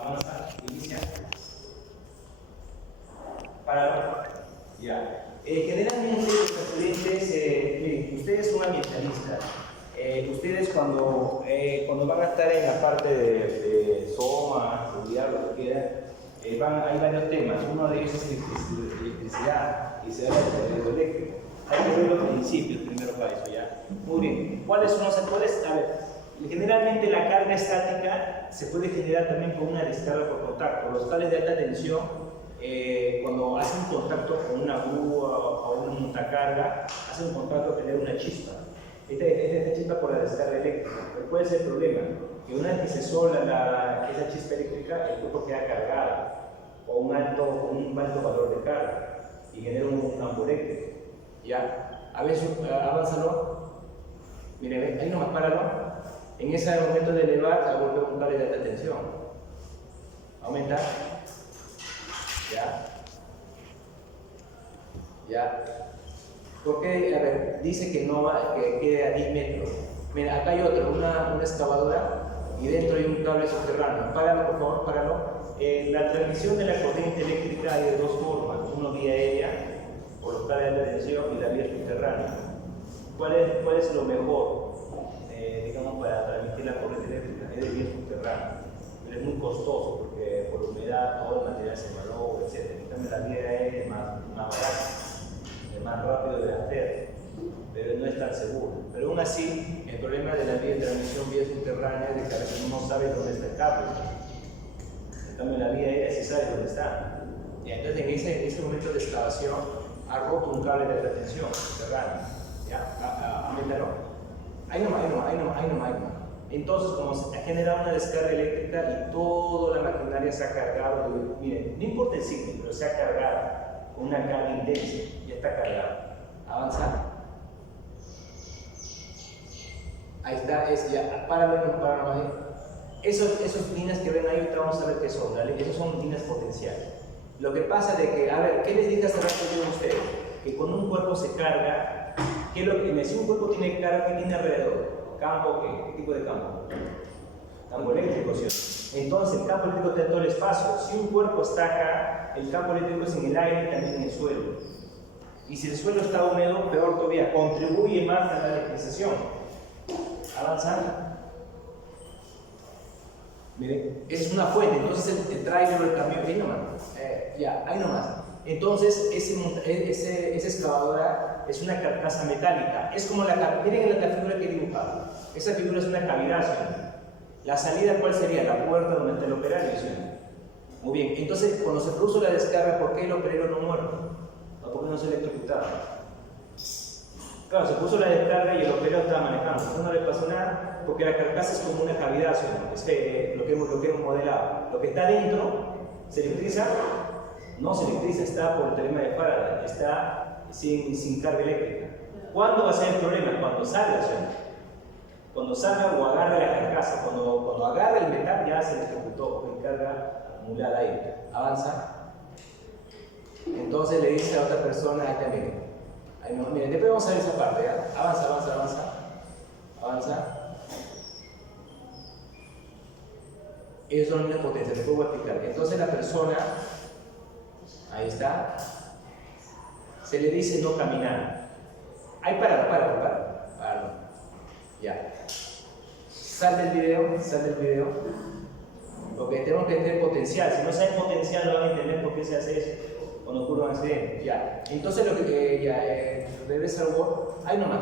Avanza, inicia. Para. Ya. Generalmente los estudiantes, miren, ustedes son ambientalistas. Ustedes cuando van a estar en la parte de SOMA, seguridad, lo que quieran, hay varios temas. Uno de ellos es electricidad y se da el eléctrico. Hay que ver los principios primero para eso, ¿ya? Muy bien. ¿Cuáles son los sectores? A ver, generalmente la carga estática se puede generar también con una descarga por contacto. Los cables de alta tensión, cuando hacen contacto con una grúa o una montacarga, hacen un contacto que genera una chispa. Esta chispa por la descarga eléctrica. Pero ¿cuál es el problema? Que una vez que se sola esa chispa eléctrica, el cuerpo queda cargado o un alto valor de carga y genera un campo eléctrico. Ya, a veces, avánzalo. Miren, ahí nomás páralo. En ese momento de elevar, se golpea un cable de alta tensión. Aumenta. Ya. Ya. ¿Por qué? A ver, dice que no va, que quede a 10 metros. Mira, acá hay otro, una excavadora y dentro hay un cable subterráneo. Páralo, por favor, páralo. La transmisión de la corriente eléctrica hay de dos formas. Uno vía aérea, por los cables de alta tensión, y la vía subterránea. ¿Cuál es lo mejor, digamos, para transmitir la corriente eléctrica? Es de vía subterránea. Pero es muy costoso porque por humedad todo el material se malogra, etc. En cambio, la vía aérea es más barata, es más rápido de hacer, pero no es tan seguro. Pero aún así, el problema de la vía de transmisión vía subterránea es de que a veces uno no sabe dónde está el cable. En cambio, la vía aérea sí sabe dónde está. Y entonces, en ese momento de excavación, ha roto un cable de alta tensión subterráneo. ¿Ya? Aumentalo. Ahí nomás. Entonces, como se ha generado una descarga eléctrica y toda la maquinaria se ha cargado, miren, no importa el signo, pero se ha cargado con una carga intensa, ya está cargado. Avanza. Ahí está, ya, páralo ahí. Esas líneas que ven ahí, ahorita vamos a ver qué son, ¿vale? Esas son líneas potenciales. Lo que pasa de que, a ver, ¿qué les dije hace rato yo a ustedes? Que con un cuerpo se carga, ¿qué es lo que si un cuerpo tiene carga, ¿qué tiene alrededor? ¿Campo qué? ¿Qué tipo de campo? Campo eléctrico, ¿sí? Entonces el campo eléctrico está en todo el espacio. Si un cuerpo está acá, el campo eléctrico es en el aire y también en el suelo. Y si el suelo está húmedo, peor todavía, contribuye más a la electrización. Avanzando. Miren, esa es una fuente, entonces el trailer o el camión, ahí nomás, ahí nomás. Entonces, esa excavadora es una carcasa metálica, es como miren la figura que he dibujado, esa figura es una cavidad, ¿sí? La salida, ¿cuál sería? La puerta donde está el operario, ¿sí? Muy bien, entonces cuando se produce la descarga, ¿por qué el operario no muere? ¿O por qué no se electrocutaba? Claro, se puso la descarga y el operario estaba manejando, entonces no le pasó nada, porque la carcasa es como una cavidad, ¿sí? Lo que hemos modelado. Lo que está dentro, ¿se electriza? No se electriza, está por el teorema de Faraday, está sin carga eléctrica. ¿Cuándo va a ser el problema? Cuando salga, ¿sí? Cuando salga o agarre la carcasa. Cuando agarre el metal ya se electrocutó, porque hay carga acumulada ahí. Avanza. Entonces le dice a otra persona, ahí también. Ahí no, miren, después vamos a ver esa parte, ¿ya? Avanza. Esas son líneas potenciales, después voy a explicar. Entonces la persona, ahí está, se le dice no caminar. Ahí páralo. Ya. Sal del video. Porque tenemos que tener potencial. Si no saben potencial, no van a entender por qué se hace eso cuando ocurre un accidente. Ya. Entonces lo que regresa al Word, ahí nomás.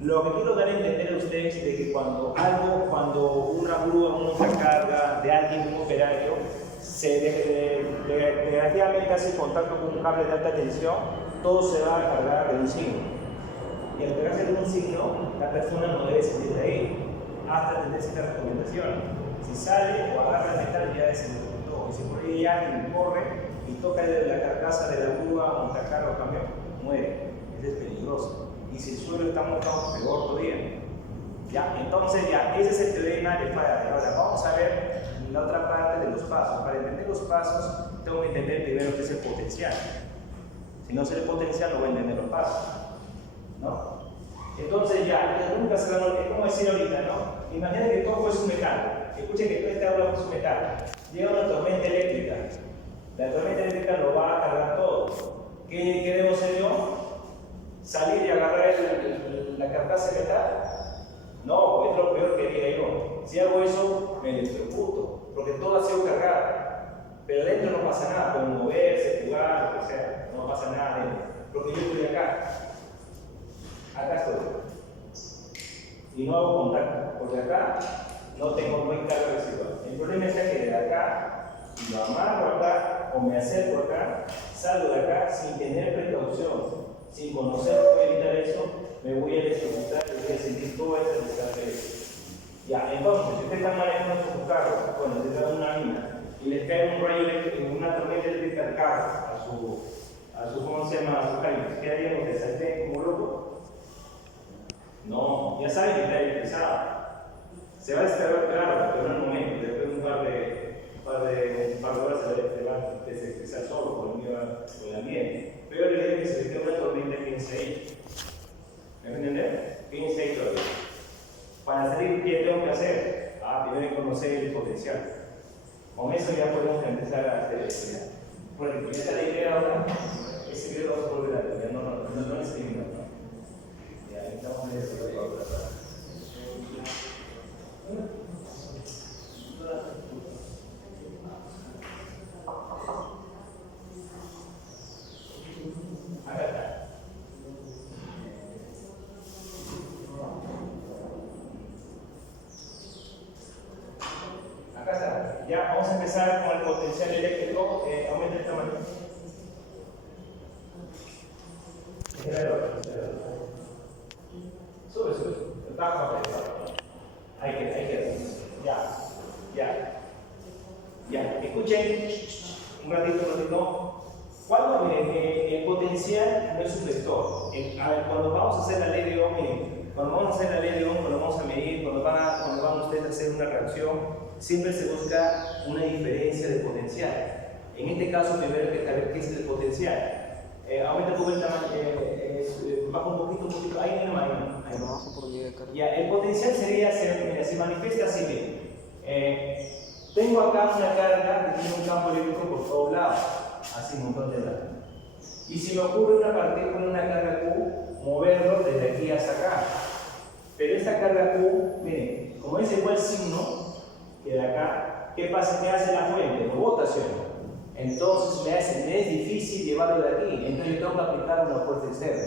Lo que quiero dar a entender a ustedes es de que cuando una grúa, una carga de alguien, un operario, desgraciadamente hace contacto con un cable de alta tensión, todo se va a cargar de un signo. Y al cargarse de un signo, la persona no debe salir de ahí hasta tener ciertas recomendaciones. Si sale o agarra el metal, ya es el todo. Y si por ahí alguien corre y toca la carcasa de la grúa, montacarga o camión, muere. Eso es peligroso. Y si el suelo está mojado, peor todavía. ¿Ya? Entonces, ese es el teorema de Faraday. Ahora, vamos a ver la otra parte de los pasos. Para entender los pasos, tengo que entender primero qué es el potencial. Si no sé el potencial, no voy a entender los pasos, ¿no? Entonces, nunca se van a olvidar. Es como decir ahorita, ¿no? Imaginen que todo fuese un metal. Escuchen que toda esta aula fuese un metal. Llega una tormenta eléctrica. La tormenta eléctrica lo va a cargar todo. ¿Qué debo hacer yo? ¿Salir y agarrar la carcasa de metal? No, es lo peor que haría yo. Si hago eso, me electrocuto, porque todo ha sido cargado. Pero dentro no pasa nada, pueden moverse, jugar, lo que sea, no pasa nada dentro. Porque yo estoy acá. Acá estoy. Y no hago contacto, porque acá no hay carga residual. El problema es que de acá, lo amarro acá, o me acerco acá, salgo de acá sin tener precaución, sin conocer cómo evitar eso, me voy a electrocutar y voy a sentir toda esa descarga eléctrica. Ya, entonces, si ustedes están manejando su carro, bueno, se da una mina, y les cae un rayo eléctrico, una tormenta eléctrica al carro, a su ¿cómo se llama? A su calle, ¿qué harían ustedes? ¿Salten como locos? No, ya saben que está electrizado. Se va a descargar, claro, pero en un momento, después de un par de horas se va a deselectrizar solo por el ambiente. Pero la idea es que se le queda una tormenta, piensa ahí. ¿Me entienden? Piensa ahí todavía. Para salir, ¿qué tengo que hacer? Primero conocer el potencial. Con eso ya podemos empezar a hacer esto. Bueno, ya está la idea ahora, ese video vamos a volver a ver, no es criminal, ¿no? Ya, estamos en eso, acá está. Acá está. Ya vamos a empezar con el potencial eléctrico. Aumenta el tamaño. Sube. Baja. Hay que. Ya. Escuchen un ratito. Cuando el potencial no es un vector. Cuando vamos a hacer la ley de Ohm, cuando vamos a medir, cuando van ustedes a hacer una reacción, siempre se busca una diferencia de potencial. En este caso, primero hay que saber qué es el potencial. Aumenta un poco el tamaño, baja un poquito, ahí nomás. Ya, el potencial sería, se manifiesta así bien. Tengo acá una carga que tiene un campo eléctrico por todos lados, así un montón de datos. Y si me ocurre una partícula, una carga Q, moverlo desde aquí hasta acá. Pero esta carga Q, miren, como es igual signo que de acá, ¿qué pasa? ¿Qué hace la fuente? Lo bota, ¿cierto? Entonces me es difícil llevarlo de aquí, entonces yo tengo que aplicar una fuerza externa.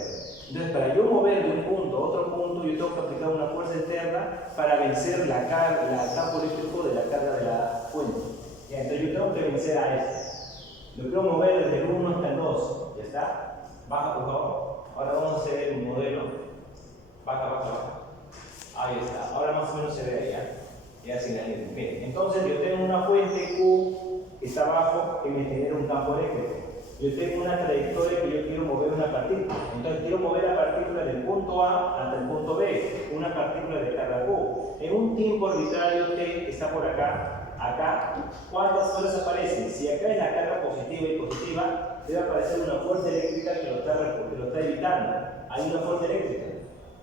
Entonces, para yo mover de un punto a otro punto, yo tengo que aplicar una fuerza externa para vencer la campo eléctrico de la carga de la fuente. Ya, entonces yo tengo que vencer a eso. Lo quiero mover desde el 1 hasta el 2. ¿Ya está? Baja, por favor. Ahora vamos a hacer el modelo. Baja. Ahí está. Ahora más o menos se ve ahí. Ya sin la línea. Bien. Entonces yo tengo una fuente Q que está abajo que me genera un campo eléctrico. Yo tengo una trayectoria que yo quiero mover una partícula. Entonces quiero mover la partícula del punto A hasta el punto B, una partícula de carga Q. En un tiempo arbitrario T que está por acá, ¿cuántas fuerzas aparecen? Si acá es la carga positiva y positiva, debe aparecer una fuerza eléctrica que lo está evitando. Hay una fuerza eléctrica.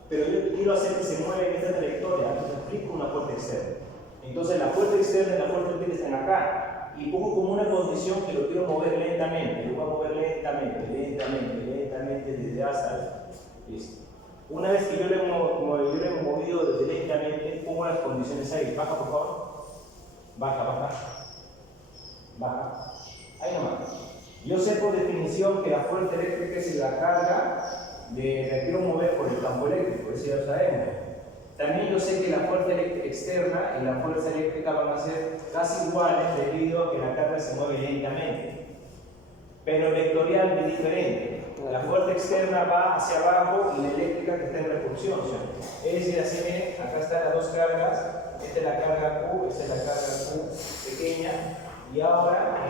Pero yo quiero hacer que se mueva en esta trayectoria, entonces aplico una fuerza externa. Entonces la fuerza externa y la fuerza eléctrica están acá. Y pongo como una condición que lo quiero mover lentamente. Lo voy a mover lentamente, desde hasta. Listo. Una vez que yo le he movido desde lentamente, pongo las condiciones ahí. Baja, por favor. Baja. Ahí nomás. Yo sé por definición que la fuerza eléctrica es la carga la quiero mover por el campo eléctrico, eso ya lo sabemos. También yo sé que la fuerza externa y la fuerza eléctrica van a ser casi iguales debido a que la carga se mueve lentamente. Pero vectorial es diferente. La fuerza externa va hacia abajo y la eléctrica que está en repulsión. Es decir, así ven, acá están las dos cargas. Esta es la carga Q, esta es la carga Q pequeña. Y ahora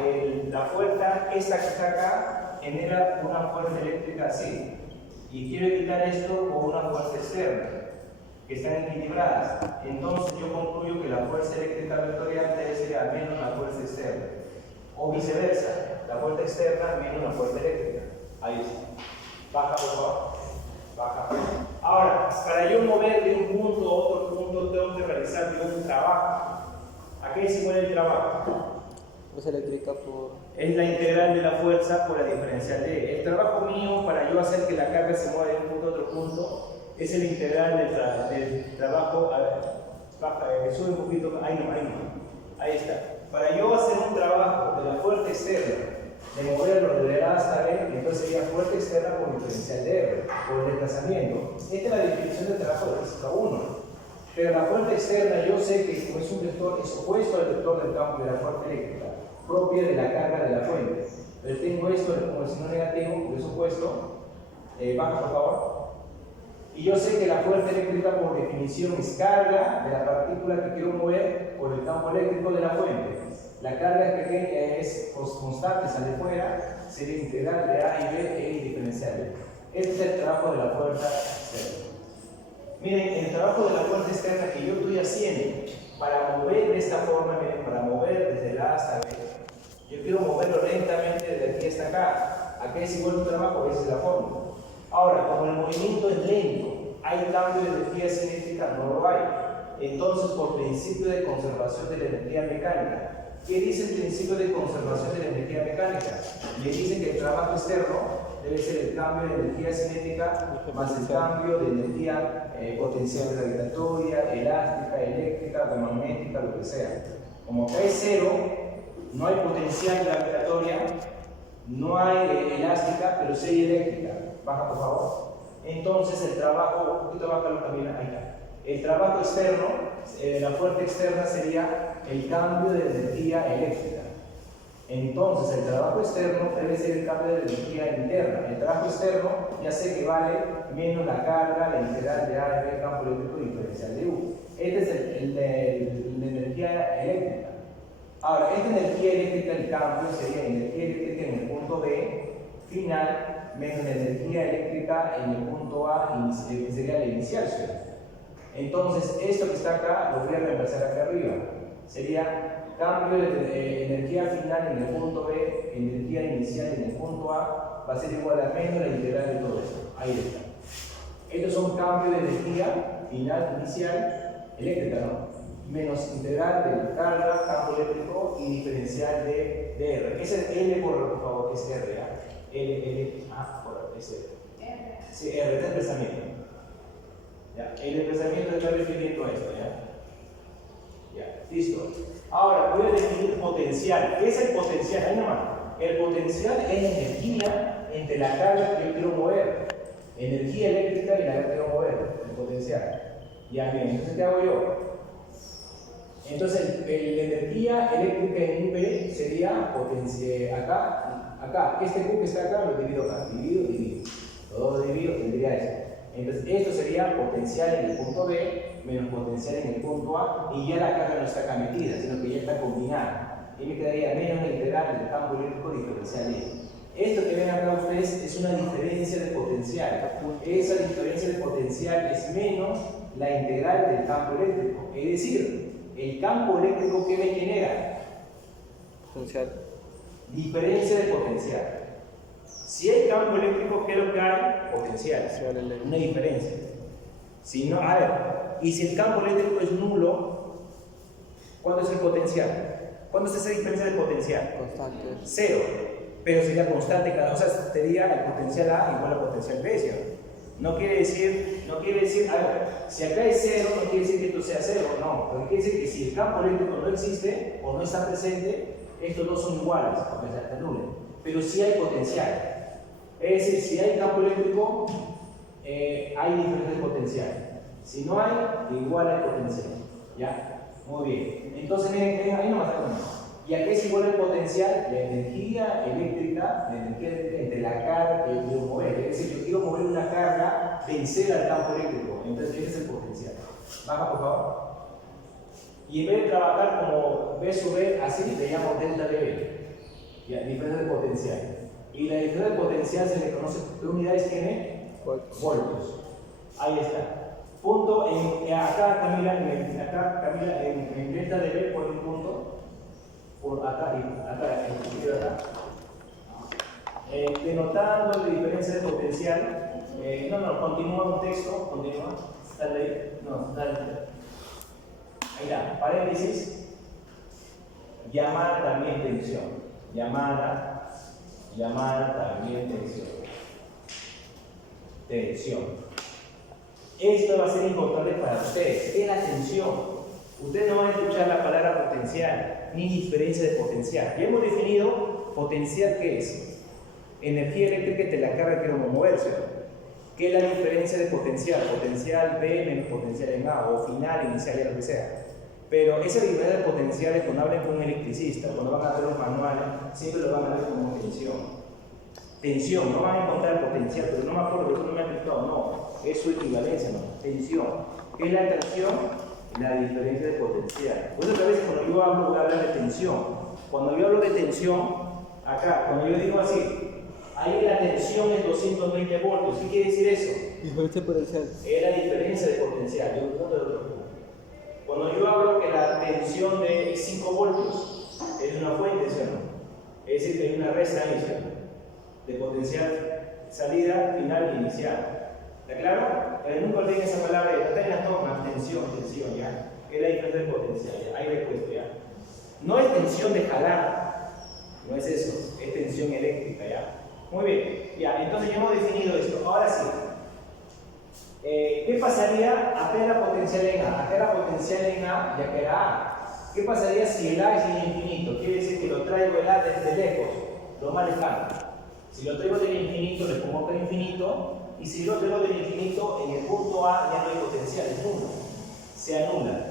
la fuerza, esta que está acá, genera una fuerza eléctrica así. Y quiero evitar esto con una fuerza externa, que están equilibradas. Entonces yo concluyo que la fuerza eléctrica vectorial debe ser al menos la fuerza externa. O viceversa, la fuerza externa menos la fuerza eléctrica. Ahí está. Baja, por favor. baja. Ahora, para yo mover de un punto a otro punto, tengo que realizar un trabajo. ¿A qué es igual el trabajo? Fuerza eléctrica por... Es la integral de la fuerza por la diferencial de. El trabajo mío para yo hacer que la carga se mueva de un punto a otro punto es el integral del trabajo. A ver, baja, sube un poquito, ahí no. Ahí está. Para yo hacer un trabajo de la fuerza externa, de moverlo de A hasta B, entonces sería fuerza externa por diferencial de R, por el desplazamiento. Esta es la definición del trabajo de física 1. Pero la fuerza externa, yo sé que como es un vector, es opuesto al vector del campo de la fuerza eléctrica, propia de la carga de la fuente. Entonces tengo esto como el signo negativo, porque es opuesto. Baja, por favor. Y yo sé que la fuerza eléctrica, por definición, es carga de la partícula que quiero mover por el campo eléctrico de la fuente. La carga pequeña es constante, sale fuera, sería integral de A y B e diferencial. Este es el trabajo de la fuerza externa. Miren, el trabajo de la fuerza externa que yo estoy haciendo para mover de esta forma, miren, para mover desde la A hasta B, yo quiero moverlo lentamente desde aquí hasta acá. Acá es igual un trabajo, esa es la fórmula. Ahora, como el movimiento es lento, ¿hay cambio de energía cinética? No lo hay. Entonces, por principio de conservación de la energía mecánica, ¿qué dice el principio de conservación de la energía mecánica? Le dice que el trabajo externo debe ser el cambio de energía cinética más el cambio de energía potencial gravitatoria, elástica, eléctrica, magnética, lo que sea. Como acá es cero, no hay potencial gravitatoria, no hay elástica, pero sí hay eléctrica. Baja, por favor. Entonces el trabajo, un poquito baja, Camila, ahí está. El trabajo externo, la fuerza externa sería el cambio de energía eléctrica. Entonces el trabajo externo debe ser el cambio de energía interna. El trabajo externo ya sé que vale menos la carga, la integral de A de B, campo eléctrico diferencial de U. Este es la energía eléctrica. Ahora, esta energía eléctrica, el cambio sería energía eléctrica en el punto B final menos la energía eléctrica en el punto A, que sería la inicial. Entonces, esto que está acá lo voy a reemplazar acá arriba. Sería cambio de energía final en el punto B, energía inicial en el punto A, va a ser igual a menos la integral de todo esto. Ahí está. Estos son cambios de energía final, inicial, eléctrica, ¿no? Menos integral de carga, campo eléctrico y diferencial de R. Ese es L, por favor, es R. Es R. Sí, R es el desplazamiento. Ya, el desplazamiento está refiriendo a esto, ¿ya? Ya, listo. Ahora voy a definir potencial. ¿Qué es el potencial? Ahí nomás. El potencial es la energía entre la carga que yo quiero mover. Energía eléctrica y la carga que quiero mover. El potencial. Ya bien, entonces ¿qué hago yo? Entonces, la energía eléctrica en V sería potencia acá. Este Q que está acá lo divido acá. Divido. Todo divido tendría esto. Entonces, esto sería potencial en el punto B menos potencial en el punto A, y ya la carga no está acá metida, sino que ya está combinada. Y me quedaría menos la integral del campo eléctrico diferencial E. Esto que ven acá ustedes es una diferencia de potencial. Esa diferencia de potencial es menos la integral del campo eléctrico. Es decir, el campo eléctrico que me genera Potencial. diferencia de potencial. Si hay campo eléctrico, ¿qué es lo que hay? Potencial. Una diferencia. Si no, a ver, y si el campo eléctrico es nulo, ¿cuándo es el potencial? ¿Cuándo es esa diferencia de potencial? Constante. Cero. Pero sería constante cada, o sea, sería el potencial A igual al potencial B, ¿sí? No quiere decir, a ver, si acá es cero, no quiere decir que esto sea cero, no. Pero quiere decir que si el campo eléctrico no existe o no está presente, estos dos son iguales, porque se anulen. Pero sí hay potencial. Es decir, si hay campo eléctrico, hay diferencia de potencial. Si no hay, igual hay potencial. ¿Ya? Muy bien. Entonces, miren, ahí nomás está. ¿Y a qué es igual el potencial? La energía eléctrica entre la carga que yo quiero mover. Es decir, yo quiero mover una carga, vencer al campo eléctrico. Entonces, ese es el potencial. Baja, por favor. Y en vez de trabajar como B sub B, así le llamo delta de B. ¿Ya? Diferencia de potencial. Y la diferencia de potencial se le conoce, ¿qué unidades tiene? Voltios. Ahí está. Punto, acá Camila, en delta de B pone un punto. Por acá y acá, en el sentido de acá. Denotando la diferencia de potencial Continúa un texto, continúa. Dale ahí. No, dale. Ahí está, paréntesis. Llamada también tensión. Llamada también tensión. Tensión. Esto va a ser importante para ustedes. ¿Qué es la tensión? Ustedes no van a escuchar la palabra potencial, ni diferencia de potencial. Ya hemos definido potencial, ¿qué es? Energía eléctrica que te la carga que no moverse. ¿Qué es la diferencia de potencial? Potencial B menos potencial en A, o final, inicial, ya lo que sea. Pero esa diferencia de potenciales, cuando hablen con un electricista, cuando van a ver los manuales, siempre lo van a ver como tensión. Tensión, no van a encontrar potencial, pero no me acuerdo, pero no me ha explicado, no. Es su equivalencia, no. Tensión. ¿Qué es la atracción? La diferencia de potencial. Por eso, otra vez, cuando yo hablo, voy a hablar de tensión. Cuando yo hablo de tensión, acá, cuando yo digo así, ahí la tensión es 220 voltios. ¿Qué quiere decir eso? Diferencia potencial. Es la diferencia de potencial, de un punto de otro punto. Cuando yo hablo que la tensión de 5 voltios es una fuente, ¿sí o no? Es decir, que hay una resta inicial de potencial salida, final e inicial. ¿Está claro? Nunca olviden esa palabra, está en las normas, tensión, ya. Es la diferencia de potencial, ya. Ahí repuesto, ya. No es tensión de jalar, no es eso, es tensión eléctrica, ya. Muy bien, ya, entonces ya hemos definido esto. Ahora sí. ¿Qué pasaría acá la potencial en A? Acá la potencial en A ya que era A. ¿Qué pasaría si el A es el infinito? Quiere decir que lo traigo el A desde lejos, lo más lejano. Si lo traigo del infinito, le pongo acá infinito. Y si lo traigo del infinito, en el punto A ya no hay potencial, es nulo. Se anula.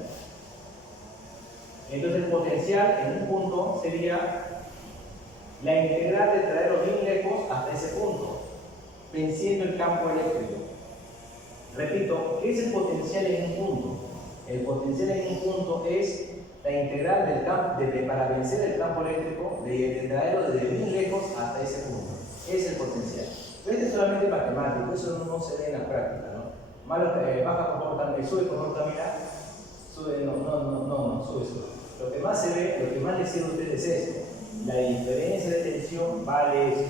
Entonces el potencial en un punto sería la integral de traerlo bien lejos hasta ese punto, venciendo el campo eléctrico. Repito, ¿qué es el potencial en un punto? El potencial en un punto es la integral del campo, para vencer el campo eléctrico, de traerlo desde bien lejos hasta ese punto. Ese es el potencial. Pero este es solamente matemático, eso no se ve en la práctica, ¿no? Baja por favor también, sube por favor también, sube, no, sube. Lo que más se ve, lo que más les sirve a ustedes es esto. La diferencia de tensión vale eso.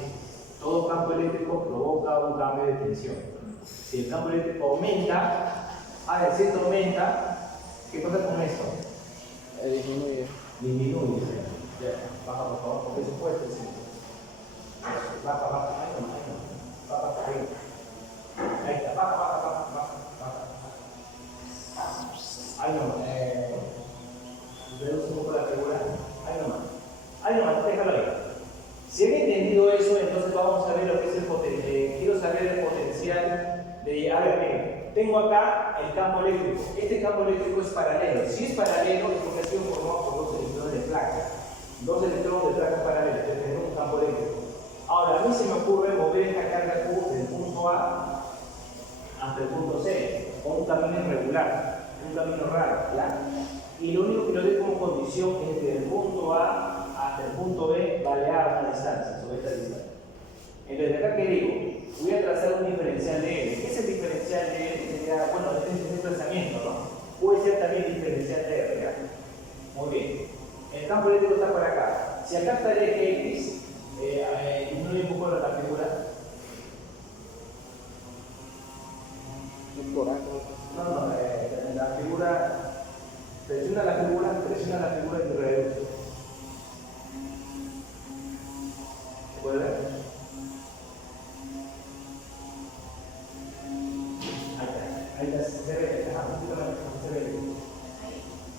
Todo campo eléctrico provoca un cambio de tensión. Si el campo eléctrico aumenta, si esto aumenta, ¿qué pasa con esto? Disminuye. Disminuye. Ya, baja por favor, porque se puede decir. Baja, ahí está, baja. Ahí nomás, reduce un poco la figura, ahí nomás, déjalo ahí. Si han entendido eso, entonces vamos a ver lo que es el potencial. Quiero saber el potencial de, a ver, miren, tengo acá el campo eléctrico. Este campo eléctrico es paralelo. Si es paralelo, es porque ha sido formado por dos electrones de placa. Dos electrones de placa paralelos, que tienen un campo eléctrico. Ahora, a mí se me ocurre mover esta carga Q del punto A hasta el punto C, con un camino irregular, un camino raro, ¿ya? Y lo único que lo doy como condición es que del punto A hasta el punto B vale A una distancia, sobre esta distancia. Entonces, acá, ¿qué digo? Voy a trazar un diferencial de L. ¿Qué es el diferencial de L? Bueno, este es un trazamiento, ¿no? Puede ser también diferencial de R, ¿ya? Muy bien. El campo eléctrico está por acá. Si acá está el eje X, disminuye un poco la figura. No, la figura. Presiona la figura y reduce. ¿Se puede ver? Ahí está, se ve, se ve.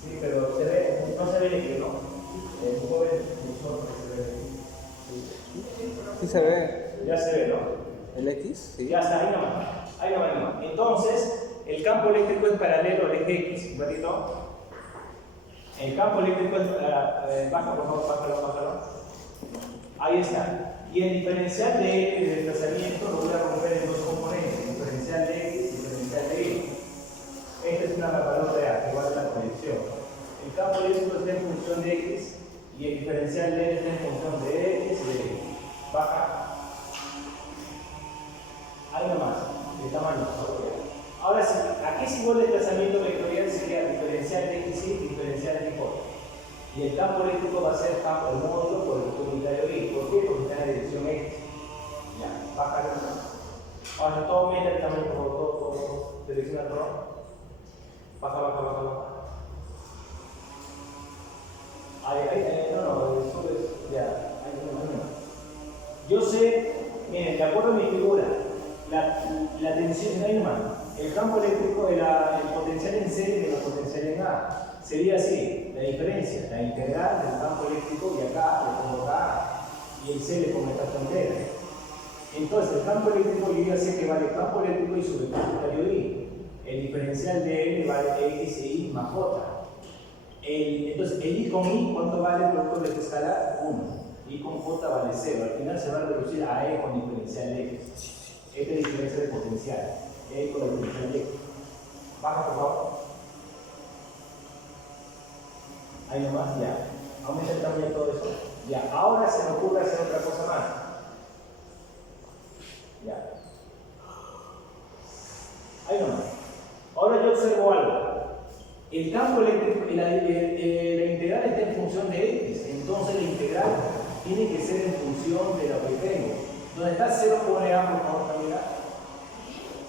Sí, pero se ve, no se ve líquido, ¿no? Un joven sensor que se ve. Sí se ve. Ya se ve, ¿no? ¿El X? Sí. Ya está, ahí nomás. Entonces, el campo eléctrico es paralelo al eje X, ¿un ratito? El campo eléctrico es, baja por favor, bájalo. Ahí está. Y el diferencial de X de desplazamiento lo voy a romper en dos componentes, diferencial de X y diferencial de Y. Esta es una valor real, igual a la proyección. El campo eléctrico está en función de X y el diferencial de Y está en función de X y de Y. Baja. Ahí nomás, de tamaño. Ahora sí, aquí es igual el desplazamiento vectorial sería diferencial de X y diferencial de Y. Y el campo eléctrico va a ser el módulo por el unitario Y. ¿Por qué? Porque está en la dirección X. Ya, baja. Ahora todo aumenta el tamaño, todo, selecciona todo. Baja. Sube, ya. Yo sé, miren, de acuerdo a mi figura, la tensión de el campo eléctrico, el potencial en C y el potencial en A. Sería así, la diferencia, la integral del campo eléctrico y acá le pongo A y el C le pongo esta frontera. Entonces, el campo eléctrico yo ya sé que vale campo eléctrico y su vectorio I. El diferencial de L vale X e Y más J. Entonces, el I con I, ¿cuánto vale el producto de escalar? 1. I con J vale 0. Al final se va a reducir a E con diferencial X. Esta es la diferencia de potencial. E con la diferencial X. Baja, por favor. Ahí nomás, ya. Aumenta el tamaño de todo eso. Ya, ahora se me ocurre hacer otra cosa más. Ya. Ahí nomás. Ahora yo observo algo. El campo eléctrico, la integral está en función de X. Entonces la integral tiene que ser en función de lo que tengo. ¿Dónde está 0 pone A, por favor, Camila?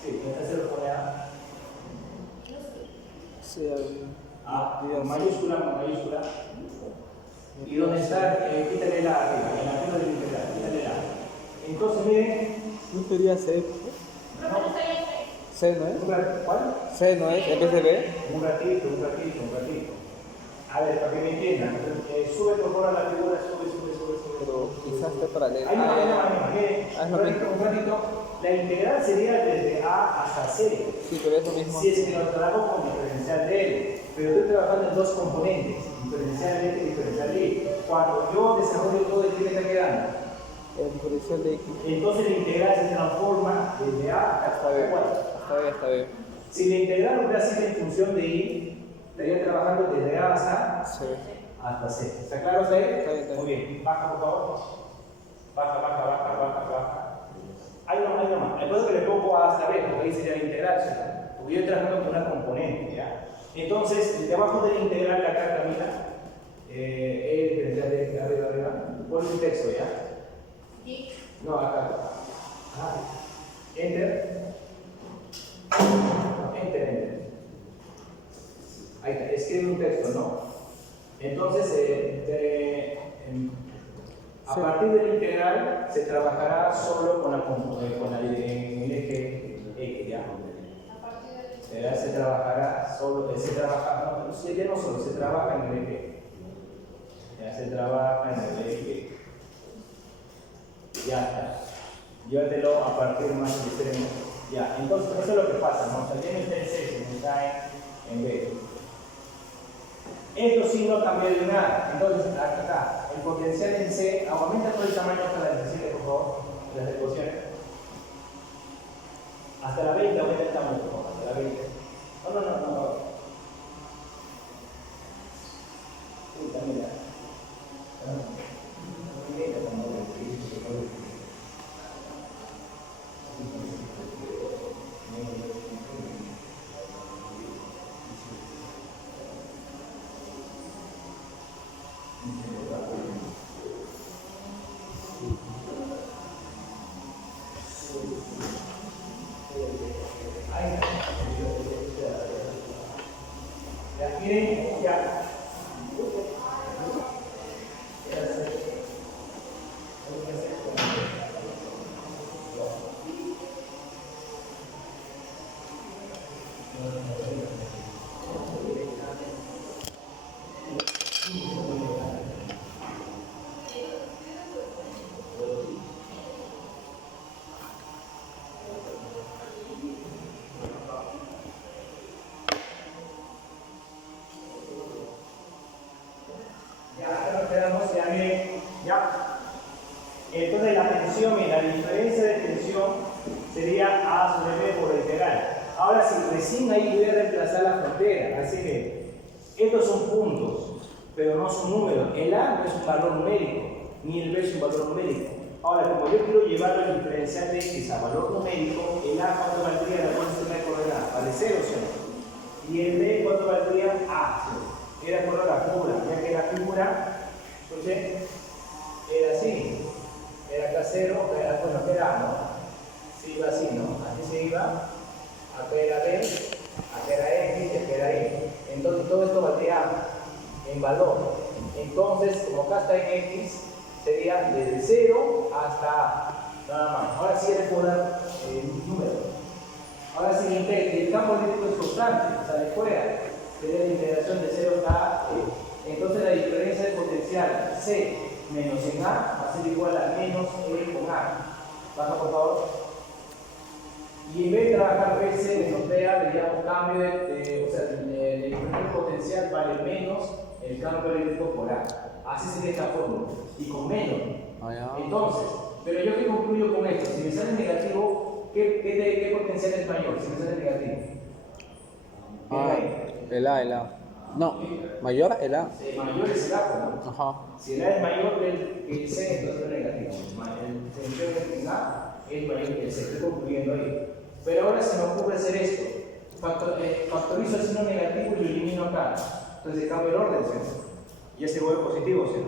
Sí, ¿dónde está 0 pone A? Sí, A, mayúscula. Y dónde está, quítale la arriba, en la arriba de la integral, quítale la. Entonces, miren. ¿No sería C? C, ¿no es? ¿Cuál? C, ¿no es? En vez de B. Un ratito. A ver, para que me entiendan. Sube por favor a la figura, sube. Pero quizás esté paralelo. Ahí no, es lo mismo. Un ratito. La integral sería desde A hasta C. Sí, pero es lo mismo. Si es que lo trabajo con diferencial de L. Pero estoy trabajando en dos componentes, diferencial de L y diferencial de Y. Cuando yo desarrollo todo, ¿qué me está quedando? El diferencial de X. Entonces la integral se transforma desde A hasta B. Está bien. Si la integral hubiera sido en función de Y, estaría trabajando desde A hasta C. ¿Está claro hasta ahí? Está bien. Muy bien. Baja, por favor. Baja. Ahí nomás. Después que le pongo A hasta B, porque ahí sería la integral. Porque yo estoy trabajando con una componente, ¿ya? Entonces, debajo de la integral de acá, Camila, el diferencial de arriba. Pon un texto, ¿ya? Sí. No, acá. Enter. Ahí está, escribe un texto, ¿no? Entonces, a partir de la integral se trabajará solo con el eje X, ¿ya? Se trabajará solo, se trabaja en el eje. Ya se trabaja en el eje. Ya está. Llévatelo a partir más extremo. Ya, entonces eso es lo que pasa, ¿no? También está en C, se me cae en B. Esto sí no cambia de nada. Entonces, acá, el potencial en C, aumenta todo el tamaño hasta la 17, por favor, las ecuaciones. Hasta la 20 aumenta el tamaño, por favor, hasta la 20. No. Sí, también ya. Miren, ya. Entonces la tensión, la diferencia de tensión sería A sobre B por la integral. Ahora sí, recién ahí voy a reemplazar la frontera, así que estos son puntos, pero no son números. El A no es un valor numérico, ni el B es un valor numérico. Ahora, como yo quiero llevarlo al diferencial de X a valor numérico, el A cuánto valdría la fuerza de coordenada, vale 0, ¿sí? Y el B cuánto valdría A, ¿sí? Era por la figura, ya que la figura, entonces, era así. Era acá 0, bueno, que era A, ¿no? se iba así, ¿no? Así se iba, acá era B, acá era X y acá era Y. Entonces todo esto valdría en valor. Entonces, como acá está en X, sería desde 0 hasta A, nada más. Ahora sí le puedo dar el número. Ahora sí, el campo eléctrico es constante, sale fuera. Sería la integración de 0 hasta A. Entonces la diferencia de potencial C menos en A va a ser igual a menos E con A. Baja por favor. Y en vez de trabajar BC menos BA, le llamo cambio o sea, el diferencial potencial vale menos el campo eléctrico por A. Así sería esta fórmula. Y con menos. Entonces, pero yo que concluyo con esto, si me sale negativo, ¿qué potencial es mayor? Si me sale negativo. El A. No, mayor el A. Mayor es el A, ¿no? Ajá. Si el A es mayor que el C, entonces es negativo. El tensión en A es mayor que el C. Estoy concluyendo ahí. Pero ahora se me ocurre hacer esto. Factorizo el signo negativo y lo elimino acá. Entonces cambio el orden, ¿sí? Y este vuelve positivo, ¿sí?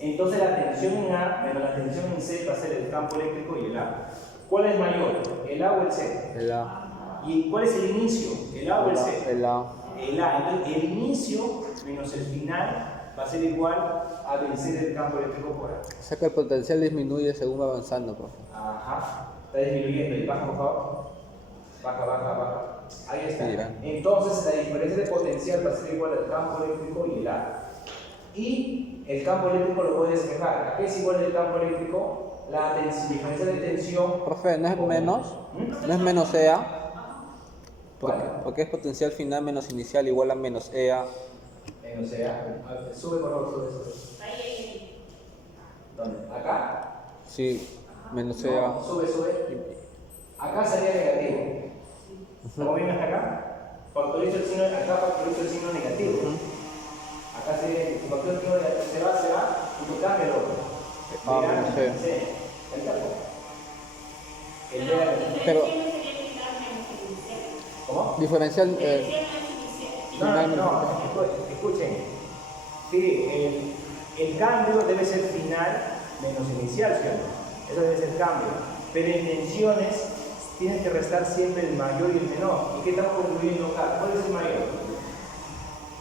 Entonces la tensión en A menos la tensión en C va a ser el campo eléctrico y el A. ¿Cuál es mayor? ¿El A o el C? El A. ¿Y cuál es el inicio? ¿El A o el C? El A. El A. Entonces el inicio menos el final va a ser igual a vencer el campo eléctrico por A. O sea que el potencial disminuye según va avanzando, profe. Ajá. Está disminuyendo. Y baja, por favor. Baja. Ahí está. Mira. Entonces la diferencia de potencial va a ser igual al campo eléctrico y el A. Y el campo eléctrico lo puedes despejar. ¿A qué es igual el campo eléctrico? La diferencia de tensión. Profe, ¿no es menos? ¿No es menos EA? ¿Cuál? Porque es potencial final menos inicial igual a menos EA. Menos EA. Sube, por favor, sube. ¿Dónde? ¿Acá? Sí, menos EA. No, sube. Acá sería negativo. ¿Cómo viene hasta acá? Factorizo el signo, acá factorizo el signo negativo. Acá se factoriza el signo negativo, se va, y tú cambia el orden. Sí. Ahí está. El Pero, ¿cómo? diferencial No, escuchen. Sí, el cambio debe ser final menos inicial, ¿cierto? Eso debe ser el cambio. Pero en tensiones tienes que restar siempre el mayor y el menor. ¿Y qué estamos concluyendo acá? ¿Cuál es el mayor?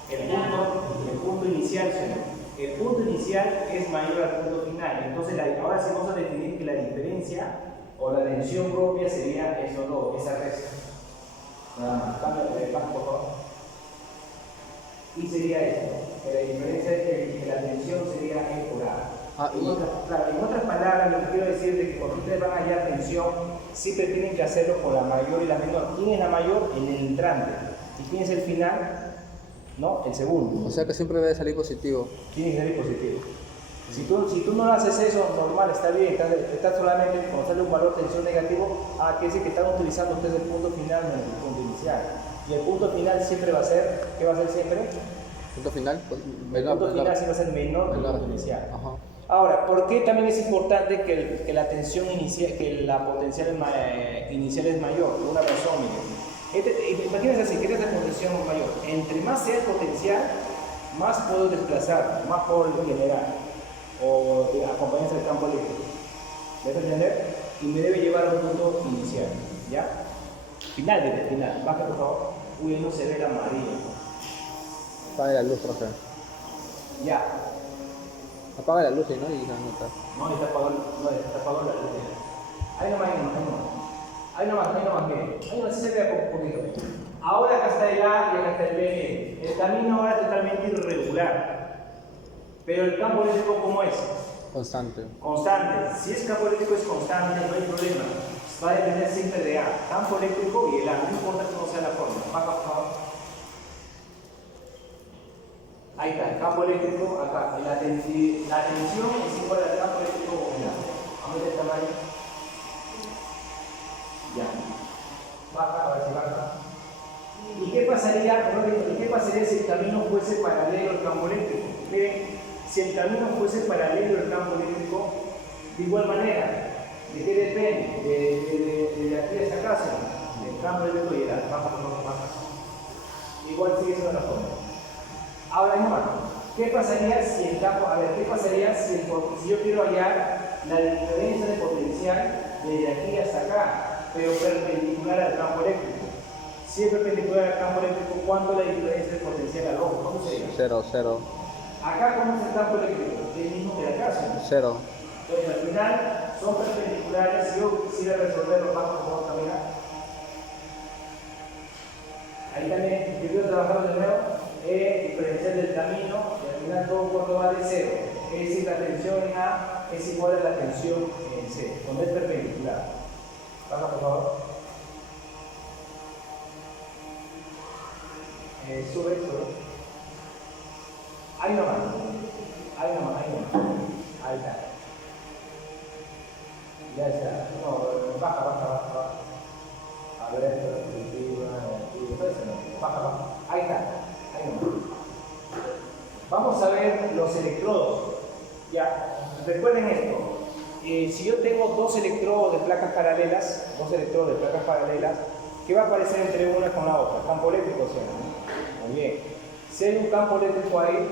El punto inicial, ¿cierto? El punto inicial es mayor al punto final. Entonces, ahora sí vamos a definir que la diferencia o la tensión propia sería eso no, esa resta. Nada más, cambia de paso, por favor. Y sería esto, que la diferencia es que la tensión sería E por A. En otras palabras, lo que quiero decir es que cuando ustedes van a hallar tensión, siempre tienen que hacerlo con la mayor y la menor. ¿Quién es la mayor? En el entrante. ¿Y quién es el final? No, el segundo. O sea que siempre debe salir positivo. Tiene que salir positivo. Si tú no haces eso, normal, está bien, está solamente cuando sale un valor de tensión negativo, quiere decir que están utilizando ustedes el punto final en el punto inicial. Y el punto final siempre va a ser, ¿qué va a ser siempre? Punto final, pues, El punto final siempre va a ser menor que el punto inicial. Ajá. Ahora, ¿por qué también es importante que la tensión inicial, que la potencial inicial es mayor? Por una razón, miren. Imagínense así, ¿qué es la potencial mayor? Entre más sea el potencial, más puedo desplazar, más puedo generar o acompañarse del campo eléctrico. ¿Debes entender? Y me debe llevar a un punto inicial, ¿ya? Final. Baja, por favor. Uy, no se ve el amarillo. Apaga la luz, profe. Ya. Apaga la luz y no, y la nota. No, está apagado la luz. Ahí nomás, miren. Ahí nomás, sí se ve un poquito. Ahora acá está el A y acá está el B. El camino ahora es totalmente irregular. Pero el campo eléctrico, ¿cómo es? Constante. Constante. Si es campo eléctrico es constante, no hay problema. Va a depender siempre de A. Campo eléctrico y el A. No importa cómo sea la forma. Baja, por favor. Ahí está, el campo eléctrico acá. La tensión es igual al campo eléctrico con el A. Vamos a ver el tamaño. Ya. Baja, a ver si baja. ¿Y qué pasaría si el camino fuese paralelo al campo eléctrico? Miren, si el camino fuese paralelo al campo eléctrico, de igual manera, ¿de qué depende? De aquí hasta acá, del campo eléctrico y el baja. Igual sigue siendo la forma. Ahora mismo, ¿qué pasaría si el campo, si yo quiero hallar la diferencia de potencial desde aquí hasta acá? pero perpendicular al campo eléctrico. Si es perpendicular al campo eléctrico, ¿cuánto es la diferencia de potencial al ojo? ¿Cómo sería? 0, 0, Acá, ¿cómo es el campo eléctrico? Es el mismo que acá, ¿sí? 0. Entonces, al final, son perpendiculares. Si yo quisiera resolverlo más, ¿cómo vamos a caminar? Ahí también, yo quiero trabajar de nuevo, diferencial del camino, y al final todo cuando vale 0. Es decir, la tensión en A es igual a la tensión en C, cuando es perpendicular. Baja, por favor. Sube. Ahí nomás. Ahí está. Ya está. No, baja. A ver, baja. Ahí está. Ahí nomás. Vamos a ver los electrodos. Ya, recuerden esto. Si yo tengo dos electrodos de placas paralelas, ¿qué va a aparecer entre una con la otra? Campo eléctrico, ¿sí? Muy bien. Si hay un campo eléctrico ahí,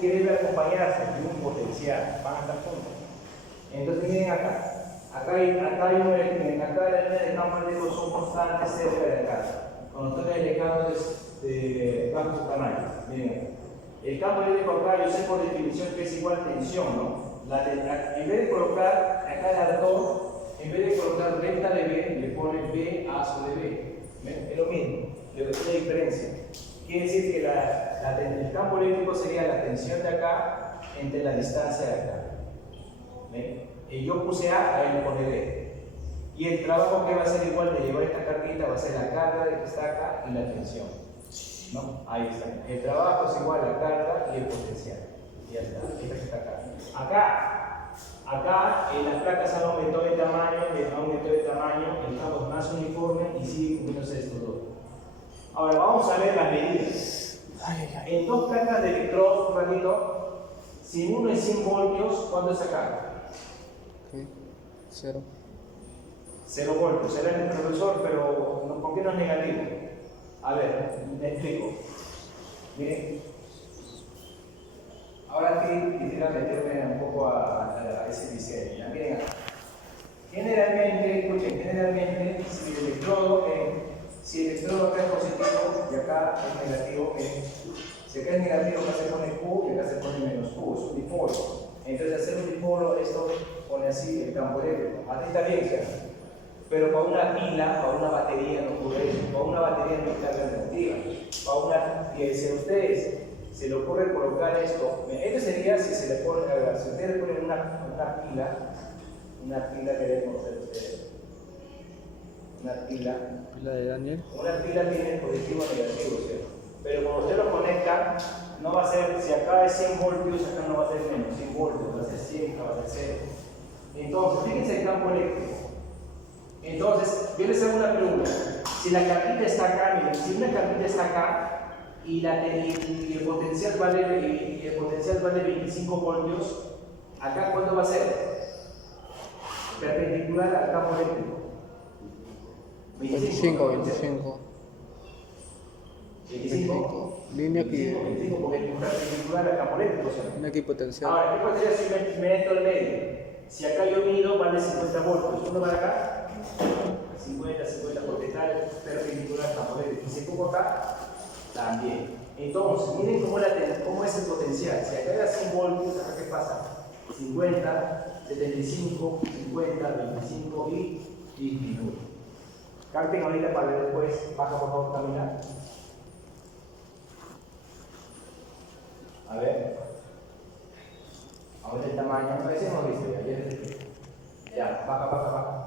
¿qué debe acompañarse? De un potencial. Van a estar juntos. Entonces miren acá. Acá la línea de campo eléctrico son constantes cerca de acá. Cuando estoy electrando de bajo su tamaño. Miren. El campo eléctrico acá, yo sé por definición que es igual a tensión, ¿no? En vez de colocar acá el adaptor, en vez de colocar delta de B, le pone B a sobre B. ¿Ven? Es lo mismo, pero es una diferencia. Quiere decir que el campo eléctrico sería la tensión de acá entre la distancia de acá. ¿Ven? Y yo puse A, ahí le pone B. Y el trabajo que va a ser igual de llevar esta carguita va a ser la carga de que está acá y la tensión. ¿No? Ahí está. El trabajo es igual a la carga y el potencial. Y ya está. Esta que está acá. Acá las placas han aumentado de tamaño, el campo es más uniforme y sigue cumpliéndose estos dos. Ahora vamos a ver las medidas. En dos placas de electrodos, un ratito, si uno es 100 voltios, ¿cuánto es acá? 0. 0 voltios. Será el profesor, pero ¿por qué no es negativo? A ver, me explico. Miren. Ahora sí quisiera meterme un poco a ese diseño. Ya, miren acá. Generalmente, si el electrodo acá es positivo y acá es negativo, si acá es negativo, acá se pone Q y acá se pone menos Q, es un dipolo. Entonces, hacer un dipolo, esto pone así el campo eléctrico. Así está bien, ¿cierto? Pero para una pila, para una batería no ocurre eso. Para una batería no hay carga negativa. Si a ustedes se le ocurre colocar esto, esto sería si se le pone, si ustedes le ponen una pila que deben conocer ustedes. Una pila. ¿La de Daniel? Una pila tiene positivo o negativo, ¿cierto? Pero cuando usted lo conecta, no va a ser, si acá es 100 voltios, acá no va a ser menos 100 voltios, va a ser 100, acá va a ser 0. Entonces, fíjense el campo eléctrico. Entonces, yo les hago una pregunta. Si la carguita está acá, miren, si una carguita está acá y el potencial vale 25 voltios, acá ¿cuánto va a ser? Perpendicular al campo eléctrico. 25. 25. Línea aquí. 25 porque es perpendicular al campo eléctrico, ¿sí? Línea aquí potencial. Ahora, ¿qué pasaría si me meto al medio? Si acá yo mido, vale 50 voltios. ¿Uno para acá? 50, porque está perpendicular al campo eléctrico. Y si pongo acá, también. Entonces, miren cómo es el potencial. Si acá era 100 voltios, ¿acá qué pasa? 50, 75, 50, 25 y disminuye. Capten ahorita para ver después. Baja por favor, caminar. A ver. Ahora el tamaño, parece hemos visto ya, baja.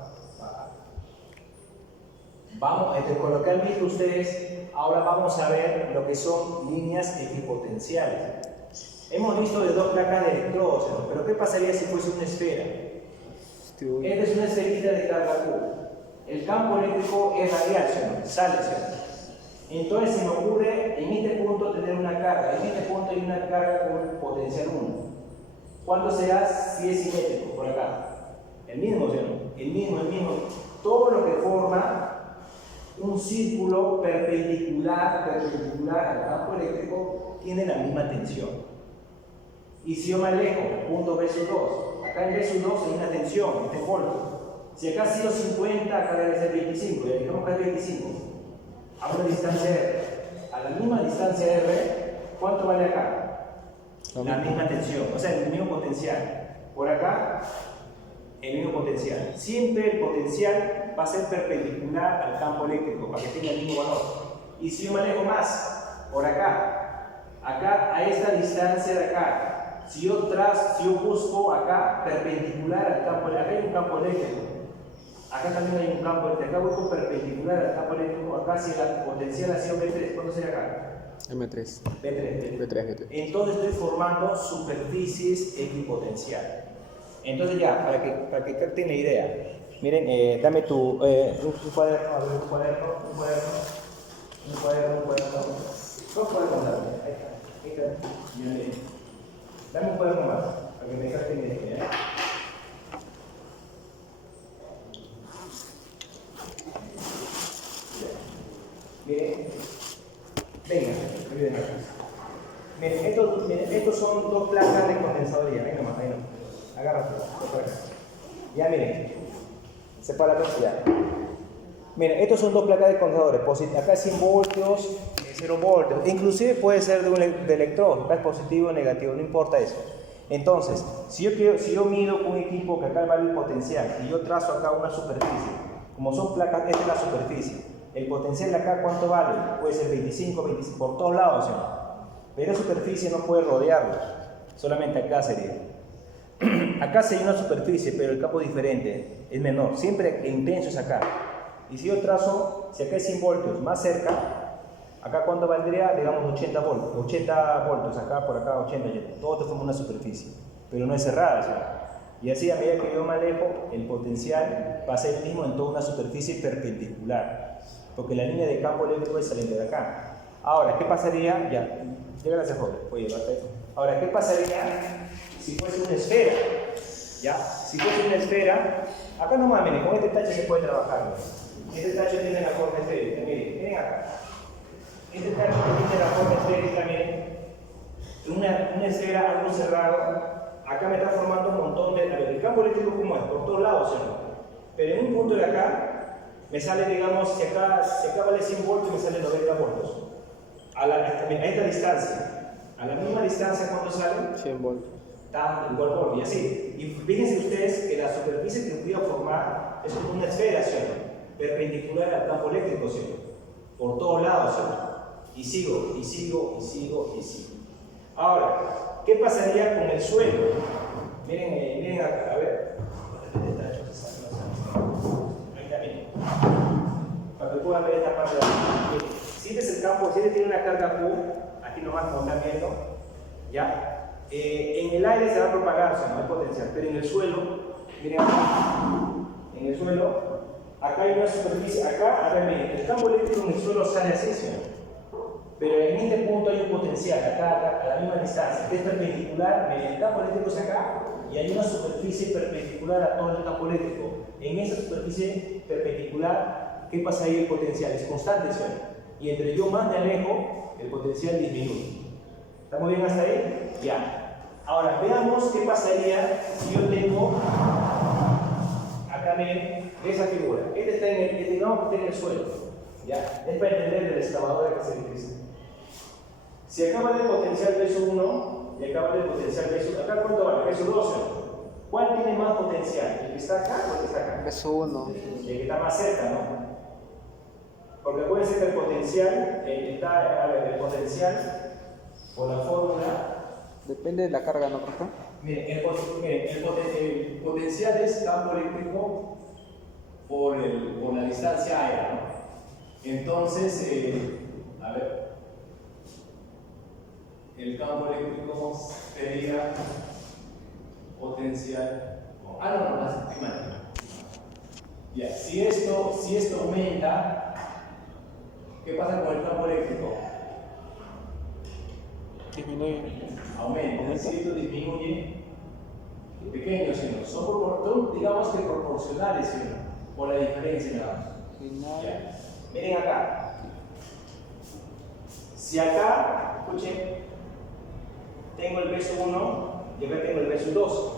Vamos, con lo que han visto ustedes, ahora vamos a ver lo que son líneas equipotenciales. Hemos visto de dos placas de electrodos, pero ¿qué pasaría si fuese una esfera? Esta es una esferita de carga Q. El campo eléctrico es radial, ¿sí? Sale, ¿sí? Entonces se me ocurre en este punto tener una carga. En este punto hay una carga con potencial 1. ¿Cuánto será si es simétrico por acá? El mismo, ¿sí? El mismo. Todo lo que forma un círculo perpendicular al campo eléctrico tiene la misma tensión. Y si yo me alejo, punto B sub 2, acá en B sub 2 hay una tensión, este voltio. Si acá ha sido 50, acá debe ser 25, ya digamos que es 25. A una distancia R. A la misma distancia R, ¿cuánto vale acá? La misma tensión, o sea, el mismo potencial. Por acá, el mismo potencial. Siempre el potencial va a ser perpendicular al campo eléctrico para que tenga el mismo valor. Y si yo me alejo más, por acá, a esta distancia de acá, si yo busco acá perpendicular al campo eléctrico, acá hay un campo eléctrico, acá también hay un campo eléctrico, acá busco perpendicular al campo eléctrico, acá si la potencial ha sido B3, ¿cuánto sería acá? M3. B3. Entonces estoy formando superficies equipotenciales. Entonces ya, para que capten la idea, miren, dame un cuaderno, a ver, un cuaderno. Dos cuadernos, ahí está. Miren, dame un cuaderno más, para que me capten la idea. Miren, venga, miren acá. Miren, estos son dos placas de condensadoría. Venga más, ahí no. Agárrate, por acá. Ya miren, separa dos ya. Miren, estos son dos placas de condensadores. Acá es 100 voltios, 0 voltios. Inclusive puede ser de electrón, acá es positivo o negativo, no importa eso. Entonces, si yo mido un equipo que acá vale el potencial y yo trazo acá una superficie, como son placas, esta es la superficie. El potencial de acá, ¿cuánto vale? Puede ser 25, por todos lados, ¿sí? Pero esa superficie no puede rodearlo, solamente acá sería. Acá sería una superficie, pero el campo es diferente, es menor, siempre intenso es acá. Y si yo trazo, si acá es 100 voltios, más cerca, acá ¿cuánto valdría? Digamos 80 voltios, acá por acá 80, todo te forma una superficie, pero no es cerrada, ¿sí? Y así a medida que yo me alejo, el potencial va a ser el mismo en toda una superficie perpendicular, porque la línea de campo eléctrico es saliendo de acá. Ahora, ¿qué pasaría? Ya, gracias, joven, voy a llevarte eso. Ahora, ¿qué pasaría si fuese una esfera? ¿Ya? Si fuese una esfera, acá nomás, miren, con este tacho se puede trabajar. Este tacho tiene la forma esférica, miren acá. Este tacho tiene la forma esférica, miren. Una esfera, algo cerrado. Acá me está formando un montón de... A ver, el campo eléctrico como es, por todos lados, ¿sí? Pero en un punto de acá, me sale, digamos, si acá vale 100 voltios, me sale 90 voltios. A esta distancia, a la misma distancia, ¿cuánto sale? 100 voltios. Tan igual voltios, y así. Y fíjense ustedes que la superficie que voy a formar es como una esfera, ¿sí? Perpendicular al campo eléctrico, ¿sí? Por todos lados, ¿sí? Y sigo. Ahora, ¿qué pasaría con el suelo? Miren acá, a ver. Ahí está, miren. Para que puedan ver esta parte de aquí. Si este es el campo, si este tiene una carga Q, aquí nomás como están viendo, ¿ya? En el aire se va a propagar, o sea, no hay potencial, pero en el suelo, miren acá, en el suelo, acá hay una superficie, acá, a ver, miren, el campo eléctrico en el suelo sale así, ¿sí? Pero en este punto hay un potencial, acá, a la misma distancia, que es perpendicular, el campo eléctrico es acá, y hay una superficie perpendicular a todo el campo eléctrico. En esa superficie perpendicular, ¿qué pasa ahí? El potencial es constante, ¿sí? Y entre yo más me alejo, el potencial disminuye. ¿Estamos bien hasta ahí? Ya. Ahora, veamos qué pasaría si yo tengo acá, miren, esa figura. Este está en el suelo. ¿Ya? Es para entender el excavador que se utiliza. Si acá vale el potencial peso 1 y acá vale el potencial peso, ¿acá cuánto vale? Peso 12. ¿Cuál tiene más potencial? ¿El que está acá o el que está acá? Peso 1. El que está más cerca, ¿no? Porque puede ser que el potencial, el potencial por la fórmula. Depende de la carga, ¿no, profe? Miren, el potencial es campo eléctrico por la distancia aérea, ¿no? Entonces, a ver, el campo eléctrico sería potencial. No, estoy mal. Ya, si esto aumenta, ¿qué pasa con el campo eléctrico? Disminuye. Aumenta. Si esto disminuye, pequeños, ¿sí? Son digamos que proporcionales, ¿sí? Por la diferencia, digamos. Ya. Miren acá. Si acá, escuchen, tengo el peso 1 y acá tengo el peso 2,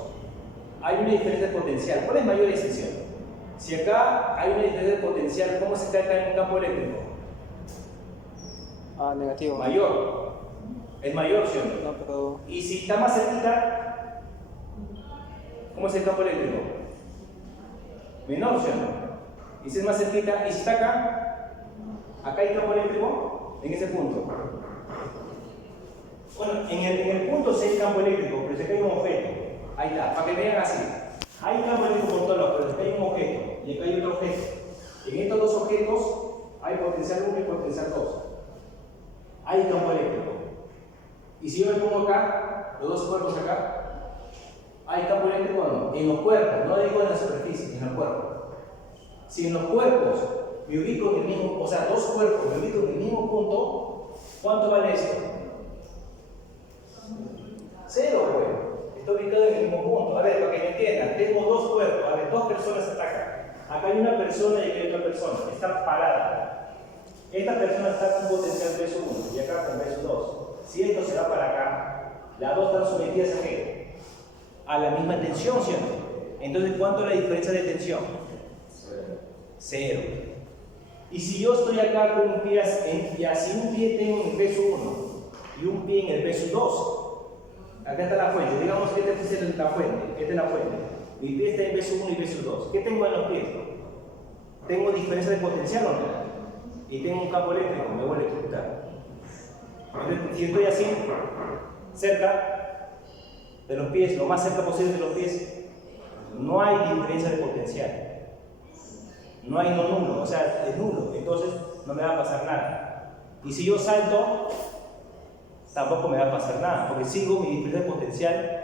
hay una diferencia potencial. ¿Cuál es mayor extensión? Si acá hay una diferencia de potencial, ¿cómo se está acá en un campo eléctrico? Ah, negativo. Mayor. Es mayor, ¿sí o no? No, pero... Y si está más cerquita, ¿cómo es el campo eléctrico? Menor, ¿sí o no? Y si es más cerquita, y si está acá hay campo eléctrico, en ese punto. Bueno, en el punto sí hay campo eléctrico, pero si acá hay un objeto, ahí está, para que vean así. Hay campo eléctrico por todos lados, pero acá hay un objeto, y acá hay otro objeto. En estos dos objetos hay potencial 1 y potencial 2. Hay campo eléctrico. Y si yo me pongo acá, los dos cuerpos acá, ¿hay campo eléctrico o no? En los cuerpos, no digo en la superficie, en los cuerpos. Si en los cuerpos me ubico en el mismo, o sea, dos cuerpos me ubico en el mismo punto, ¿cuánto vale esto? 0, güey. Está ubicado en el mismo punto. A ver, para que me entiendan, tengo dos cuerpos, a ver, dos personas acá. Acá hay una persona y acá hay otra persona, está parada. Esta persona está con potencial peso 1 y acá con peso 2. Si esto se va para acá, las dos están sometidas a ¿qué? A la misma tensión, ¿cierto? Entonces, ¿cuánto es la diferencia de tensión? 0. Y si yo estoy acá con un pie, y si un pie tengo en el peso 1 y un pie en el peso 2, acá está la fuente, digamos que esta es la fuente, esta es la fuente. Mi pie está en peso 1 y peso 2. ¿Qué tengo en los pies? ¿Tengo diferencia de potencial o no? Y tengo un campo eléctrico, me voy a electrocutar. Entonces, si estoy así, cerca de los pies, lo más cerca posible de los pies, no hay diferencia de potencial. No hay no nulo, o sea, es nulo, entonces no me va a pasar nada. Y si yo salto, tampoco me va a pasar nada, porque sigo mi diferencia de potencial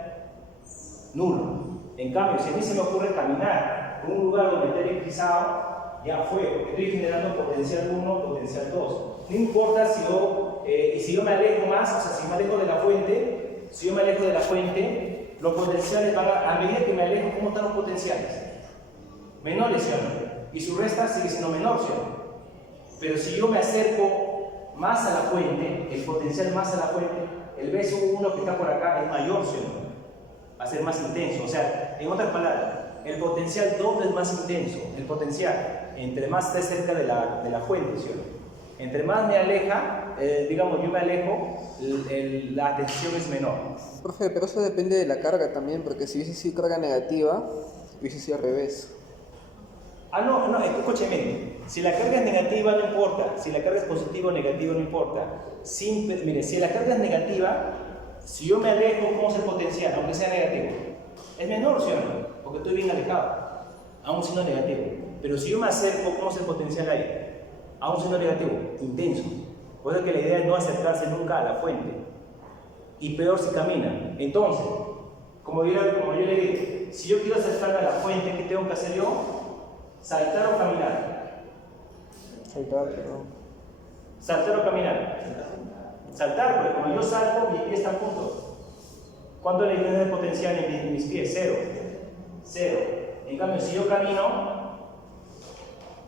nulo. En cambio, si a mí se me ocurre caminar en un lugar donde esté electrizado, ya fue, porque estoy generando potencial 1, potencial 2. No importa si yo me alejo más, o sea, si me alejo de la fuente, los potenciales van a medida que me alejo, ¿cómo están los potenciales? Menores, ¿sí o no? Y su resta sigue siendo menor, ¿sí o no? Pero si yo me acerco más a la fuente, el potencial más a la fuente, el B1 que está por acá es mayor, ¿sí o no? Va a ser más intenso. O sea, en otras palabras, el potencial doble es más intenso. El potencial, entre más esté cerca de la fuente, ¿sí o no? Entre más me aleja, digamos, yo me alejo, la tensión es menor. Profe, pero eso depende de la carga también, porque si hubiese sido carga negativa, hubiese sido al revés. Ah, no, escúcheme. Si la carga es negativa, no importa. Si la carga es positiva o negativa, no importa. Mire, si la carga es negativa, si yo me alejo, ¿cómo es el potencial? Aunque sea negativo. Es menor, ¿sí o no? Porque estoy bien alejado, aún siendo negativo. Pero si yo me acerco, ¿cómo es el potencial ahí? Aún siendo negativo, intenso. Por eso que la idea es no acercarse nunca a la fuente. Y peor si camina. Entonces, como yo le dije, si yo quiero acercarme a la fuente, ¿qué tengo que hacer yo? ¿Saltar o caminar? Saltar, perdón. ¿Saltar o caminar? Saltar, porque como yo salto, mis pies están juntos. ¿Cuánto es la diferencia de potencial en mis pies? 0. 0. En cambio, si yo camino,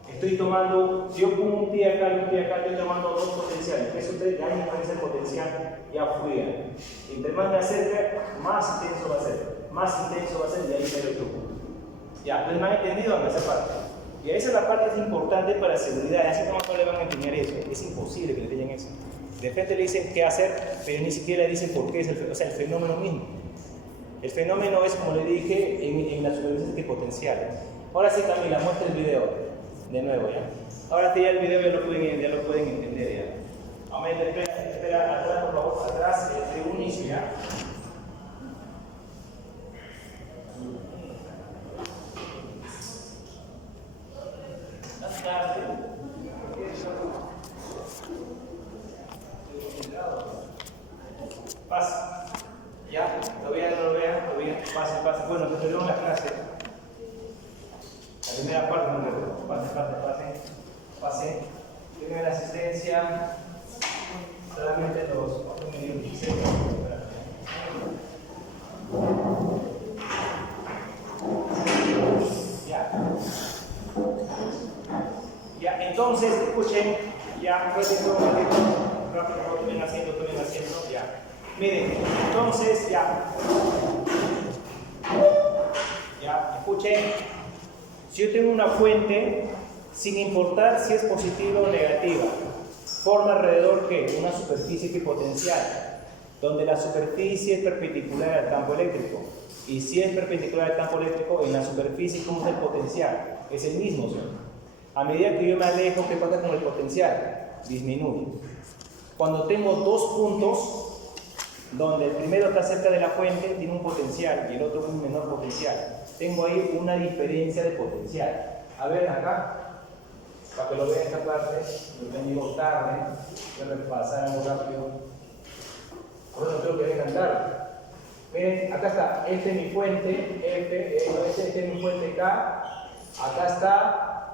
estoy tomando, si yo pongo un pie acá y un pie acá, estoy tomando dos potenciales. Eso ustedes ya hay diferencia de potencial, ya fui. Entre más me acerque, más intenso va a ser. Más intenso va a ser y ahí se lo toco. Ya, entonces me han entendido en esa parte. Y esa es la parte que es importante para seguridad. Así como no le van a enseñar eso. Es imposible que le digan eso. De repente le dicen qué hacer, pero ni siquiera le dicen por qué es el fenómeno mismo. El fenómeno es, como le dije, en la superficie de potencial. Ahora sí, Camila, muestra el video. De nuevo, ¿ya? Ahora sí, ya el video ya lo pueden entender, ¿ya? Aumenta, espera, atrás, por favor, atrás, de un inicio, ¿ya? Pasa. ¿Ya? ¿Lo vean, no lo vean? ¿Lo vean? Pase. Bueno, que terminamos la clase. La primera parte, no, pase. Tienen la asistencia. Solamente los 4 minutos. Ya, entonces, escuchen, ya, rápido, tomen asiento, ya. Miren, entonces, ya, escuchen, Si yo tengo una fuente, sin importar si es positiva o negativa, forma alrededor ¿qué? Una superficie equipotencial, donde la superficie es perpendicular al campo eléctrico. Y si es perpendicular al campo eléctrico, en la superficie, ¿cómo es el potencial? Es el mismo, ¿sí? A medida que yo me alejo, ¿qué pasa con el potencial? Disminuye. Cuando tengo dos puntos, donde el primero está cerca de la fuente, tiene un potencial y el otro un menor potencial. Tengo ahí una diferencia de potencial. A ver, acá, para que lo vean esta parte, lo vengo tarde, voy a repasar algo rápido. Por eso creo que vengan tarde. Miren, acá está, esta es mi fuente, esta es mi fuente acá está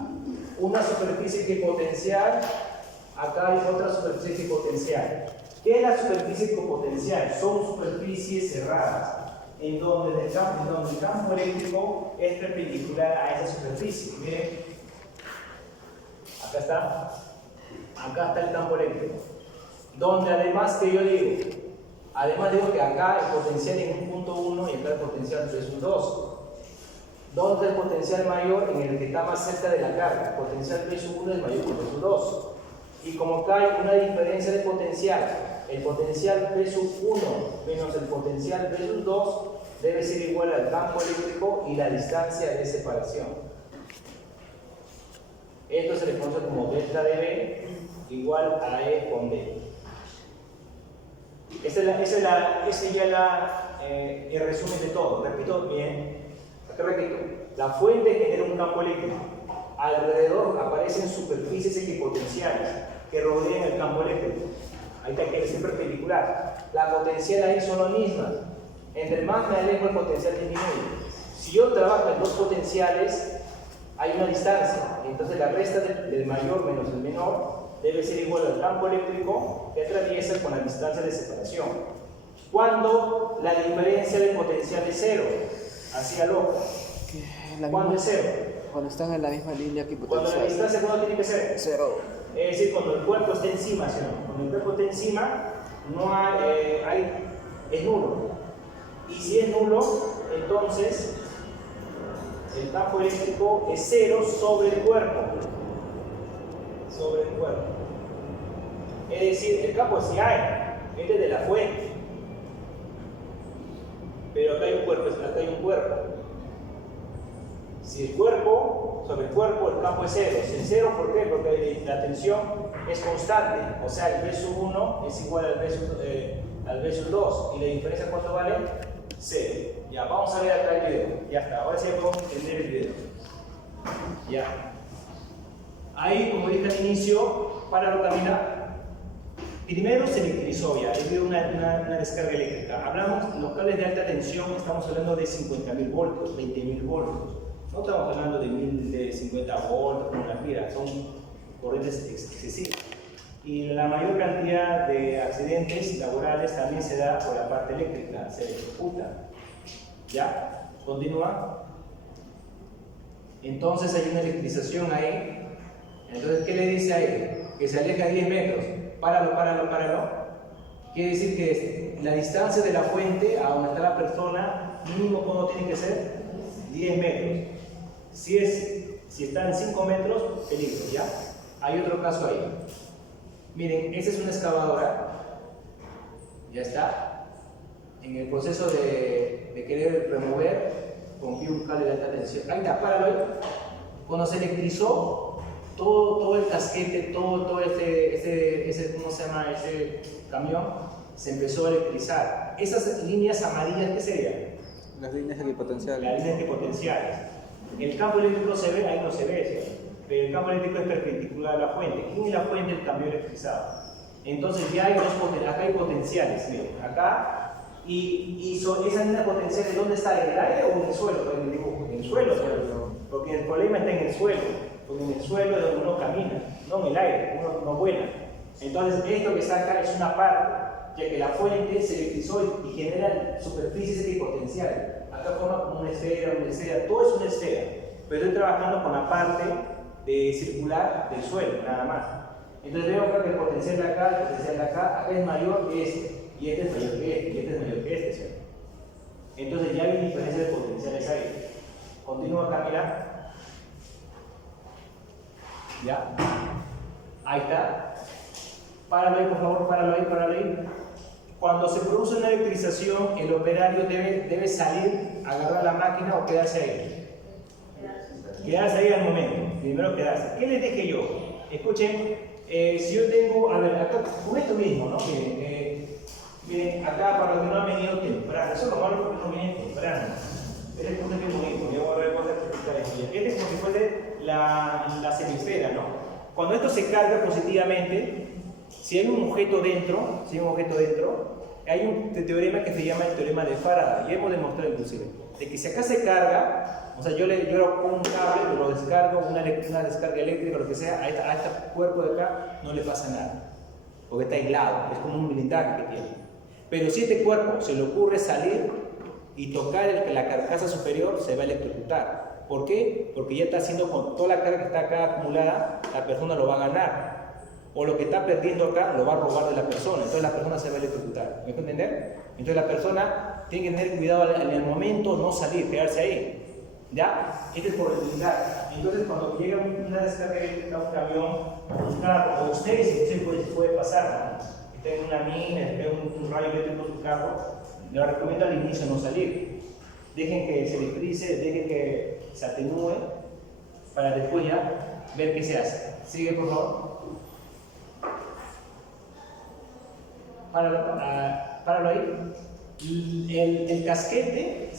una superficie equipotencial, acá hay otra superficie equipotencial. ¿Qué es la superficie equipotencial? Son superficies cerradas, en donde el campo eléctrico es perpendicular a esa superficie. Miren, acá está el campo eléctrico, donde además que yo digo que acá el potencial es un punto 1 y acá el potencial es un 2. ¿Dónde es el potencial mayor? En el que está más cerca de la carga. El potencial P1 es mayor que P2. Y como acá hay una diferencia de potencial, el potencial P1 menos el potencial P2 debe ser igual al campo eléctrico y la distancia de separación. Esto se le conoce como delta de B igual a E con D. Ese ya es el resumen de todo. Repito bien. La fuente genera un campo eléctrico. Alrededor aparecen superficies equipotenciales que rodean el campo eléctrico. Ahí está que es perpendicular. La potencial ahí son las mismas. Entre más me alejo, el potencial disminuye. Si yo trabajo en dos potenciales, hay una distancia. Entonces la resta del mayor menos el menor debe ser igual al campo eléctrico que atraviesa con la distancia de separación. Cuando la diferencia de potencial es cero, así a loco. ¿Cuándo es cero? Cuando están en la misma línea que Cuando la distancia, ¿cuándo tiene que ser? Cero. Es decir, cuando el cuerpo está encima, ¿sí? Cuando el cuerpo está encima, no es nulo. Y si es nulo, entonces el campo eléctrico es cero sobre el cuerpo. Es decir, el campo sí hay, este es de la fuente. Pero acá hay un cuerpo, Si el cuerpo, sobre el cuerpo, el campo es cero. Si es cero, ¿por qué? Porque la tensión es constante. O sea, el B1 es igual al B2. ¿Y la diferencia cuánto vale? Cero. Ya, vamos a ver acá el video. Ya está, ahora sí podemos entender el video. Ya. Ahí, como dije al inicio, para caminar. Primero se electrizó ya, es una descarga eléctrica. Hablamos de los cables de alta tensión, estamos hablando de 50.000 voltios, 20.000 voltios. No estamos hablando de 50 voltios, como las miras, son corrientes excesivas. Y la mayor cantidad de accidentes laborales también se da por la parte eléctrica, se ejecuta. ¿Ya? Continúa. Entonces hay una electrización ahí. Entonces, ¿qué le dice ahí? Que se aleja 10 metros. Páralo. Quiere decir que la distancia de la fuente a donde está la persona, mínimo ¿cuándo tiene que ser? 10 metros. Si está en 5 metros, peligro, ¿ya? Hay otro caso ahí. Miren, esa es una excavadora. Ya está. En el proceso de querer remover, rompió un cable de alta tensión. Ahí está, páralo ahí. Cuando se electrizó, todo el casquete, todo ese ¿cómo se llama? Ese camión se empezó a electrizar. Esas líneas amarillas, ¿qué serían? Las líneas equipotenciales. Las líneas equipotenciales. El campo eléctrico se ve, ahí no se ve, ¿sí? Pero el campo eléctrico es perpendicular a la fuente. ¿Quién es la fuente del cambio electrizado? Entonces ya hay dos potenciales, acá hay potenciales, miren, acá, y esa línea potencial, ¿dónde está? ¿En el aire o en el suelo? En el dibujo, en el suelo, porque el problema está en el suelo. Porque en el suelo es donde uno camina, no en el aire, uno no vuela. Entonces, esto que está acá es una parte, ya que la fuente se electrizó y genera superficies equipotenciales. Acá forma como una esfera, todo es una esfera. Pero estoy trabajando con la parte circular del suelo, nada más. Entonces veo acá que el potencial de acá, es mayor que este, y este es mayor que este, y este es mayor que este, ¿cierto? Entonces ya hay diferencia de potenciales ahí. Continúa acá, mira. ¿Ya? Ahí está. Páralo ahí, por favor, páralo ahí, páralo ahí. Cuando se produce una electrización, el operario debe salir, agarrar la máquina o quedarse ahí. Quedarse ahí al momento. Primero quedarse. ¿Qué les dije yo? Escuchen, si yo tengo, a ver, acá, con esto mismo, ¿no? Miren, acá para los que no han venido temprano, eso es lo malo porque no vienen temprano. Pero es muy bonito, yo voy a ver cosas que este es como si fuese la semisfera, ¿no? Cuando esto se carga positivamente, si hay un objeto dentro, hay un teorema que se llama el teorema de Faraday, y hemos demostrado inclusive, de que si acá se carga, o sea, yo pongo un cable, lo descargo, una descarga eléctrica, lo que sea, a este cuerpo de acá no le pasa nada, porque está aislado, es como un blindaje que tiene. Pero si este cuerpo se le ocurre salir y tocar la carcasa superior, se va a electrocutar. ¿Por qué? Porque ya está haciendo con toda la carga que está acá acumulada, la persona lo va a ganar. O lo que está perdiendo acá lo va a robar de la persona, entonces la persona se va a electrocutar. ¿Me puede entender? Entonces la persona tiene que tener cuidado en el momento, no salir, quedarse ahí. ¿Ya? Este es por el blindaje. Entonces cuando llega una descarga eléctrica a un camión, un carro, o ustedes puede pasar, ¿no? Está en una mina, ve un rayo eléctrico en su carro, le recomiendo al inicio no salir. Dejen que se electrice, dejen que se atenúe, para después ya ver qué se hace. Sigue, por favor. Páralo ahí. El casquete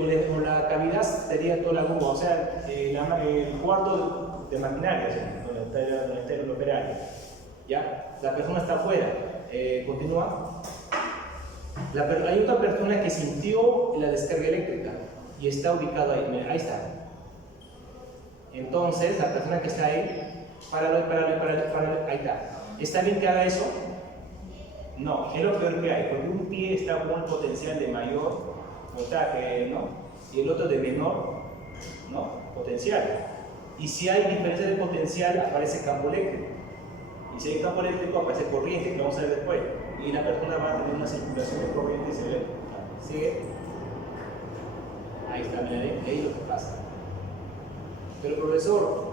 o la cavidad sería toda la goma, o sea, el cuarto de maquinaria, donde está el operario. ¿Ya? La persona está afuera. Continúa. Hay otra persona que sintió la descarga eléctrica y está ubicado ahí. Mira, ahí está. Entonces, la persona que está ahí, páralo, ahí está. ¿Está bien que haga eso? No, es lo peor que hay, porque un pie está con un potencial de mayor voltaje, ¿no? Y el otro de menor, ¿no? Potencial. Y si hay diferencia de potencial, aparece campo eléctrico. Y si hay campo eléctrico, aparece corriente, que vamos a ver después. Y la persona va a tener una circulación de corriente y se ve. ¿Sigue? Ahí está, mira, ahí es lo que pasa. Pero profesor,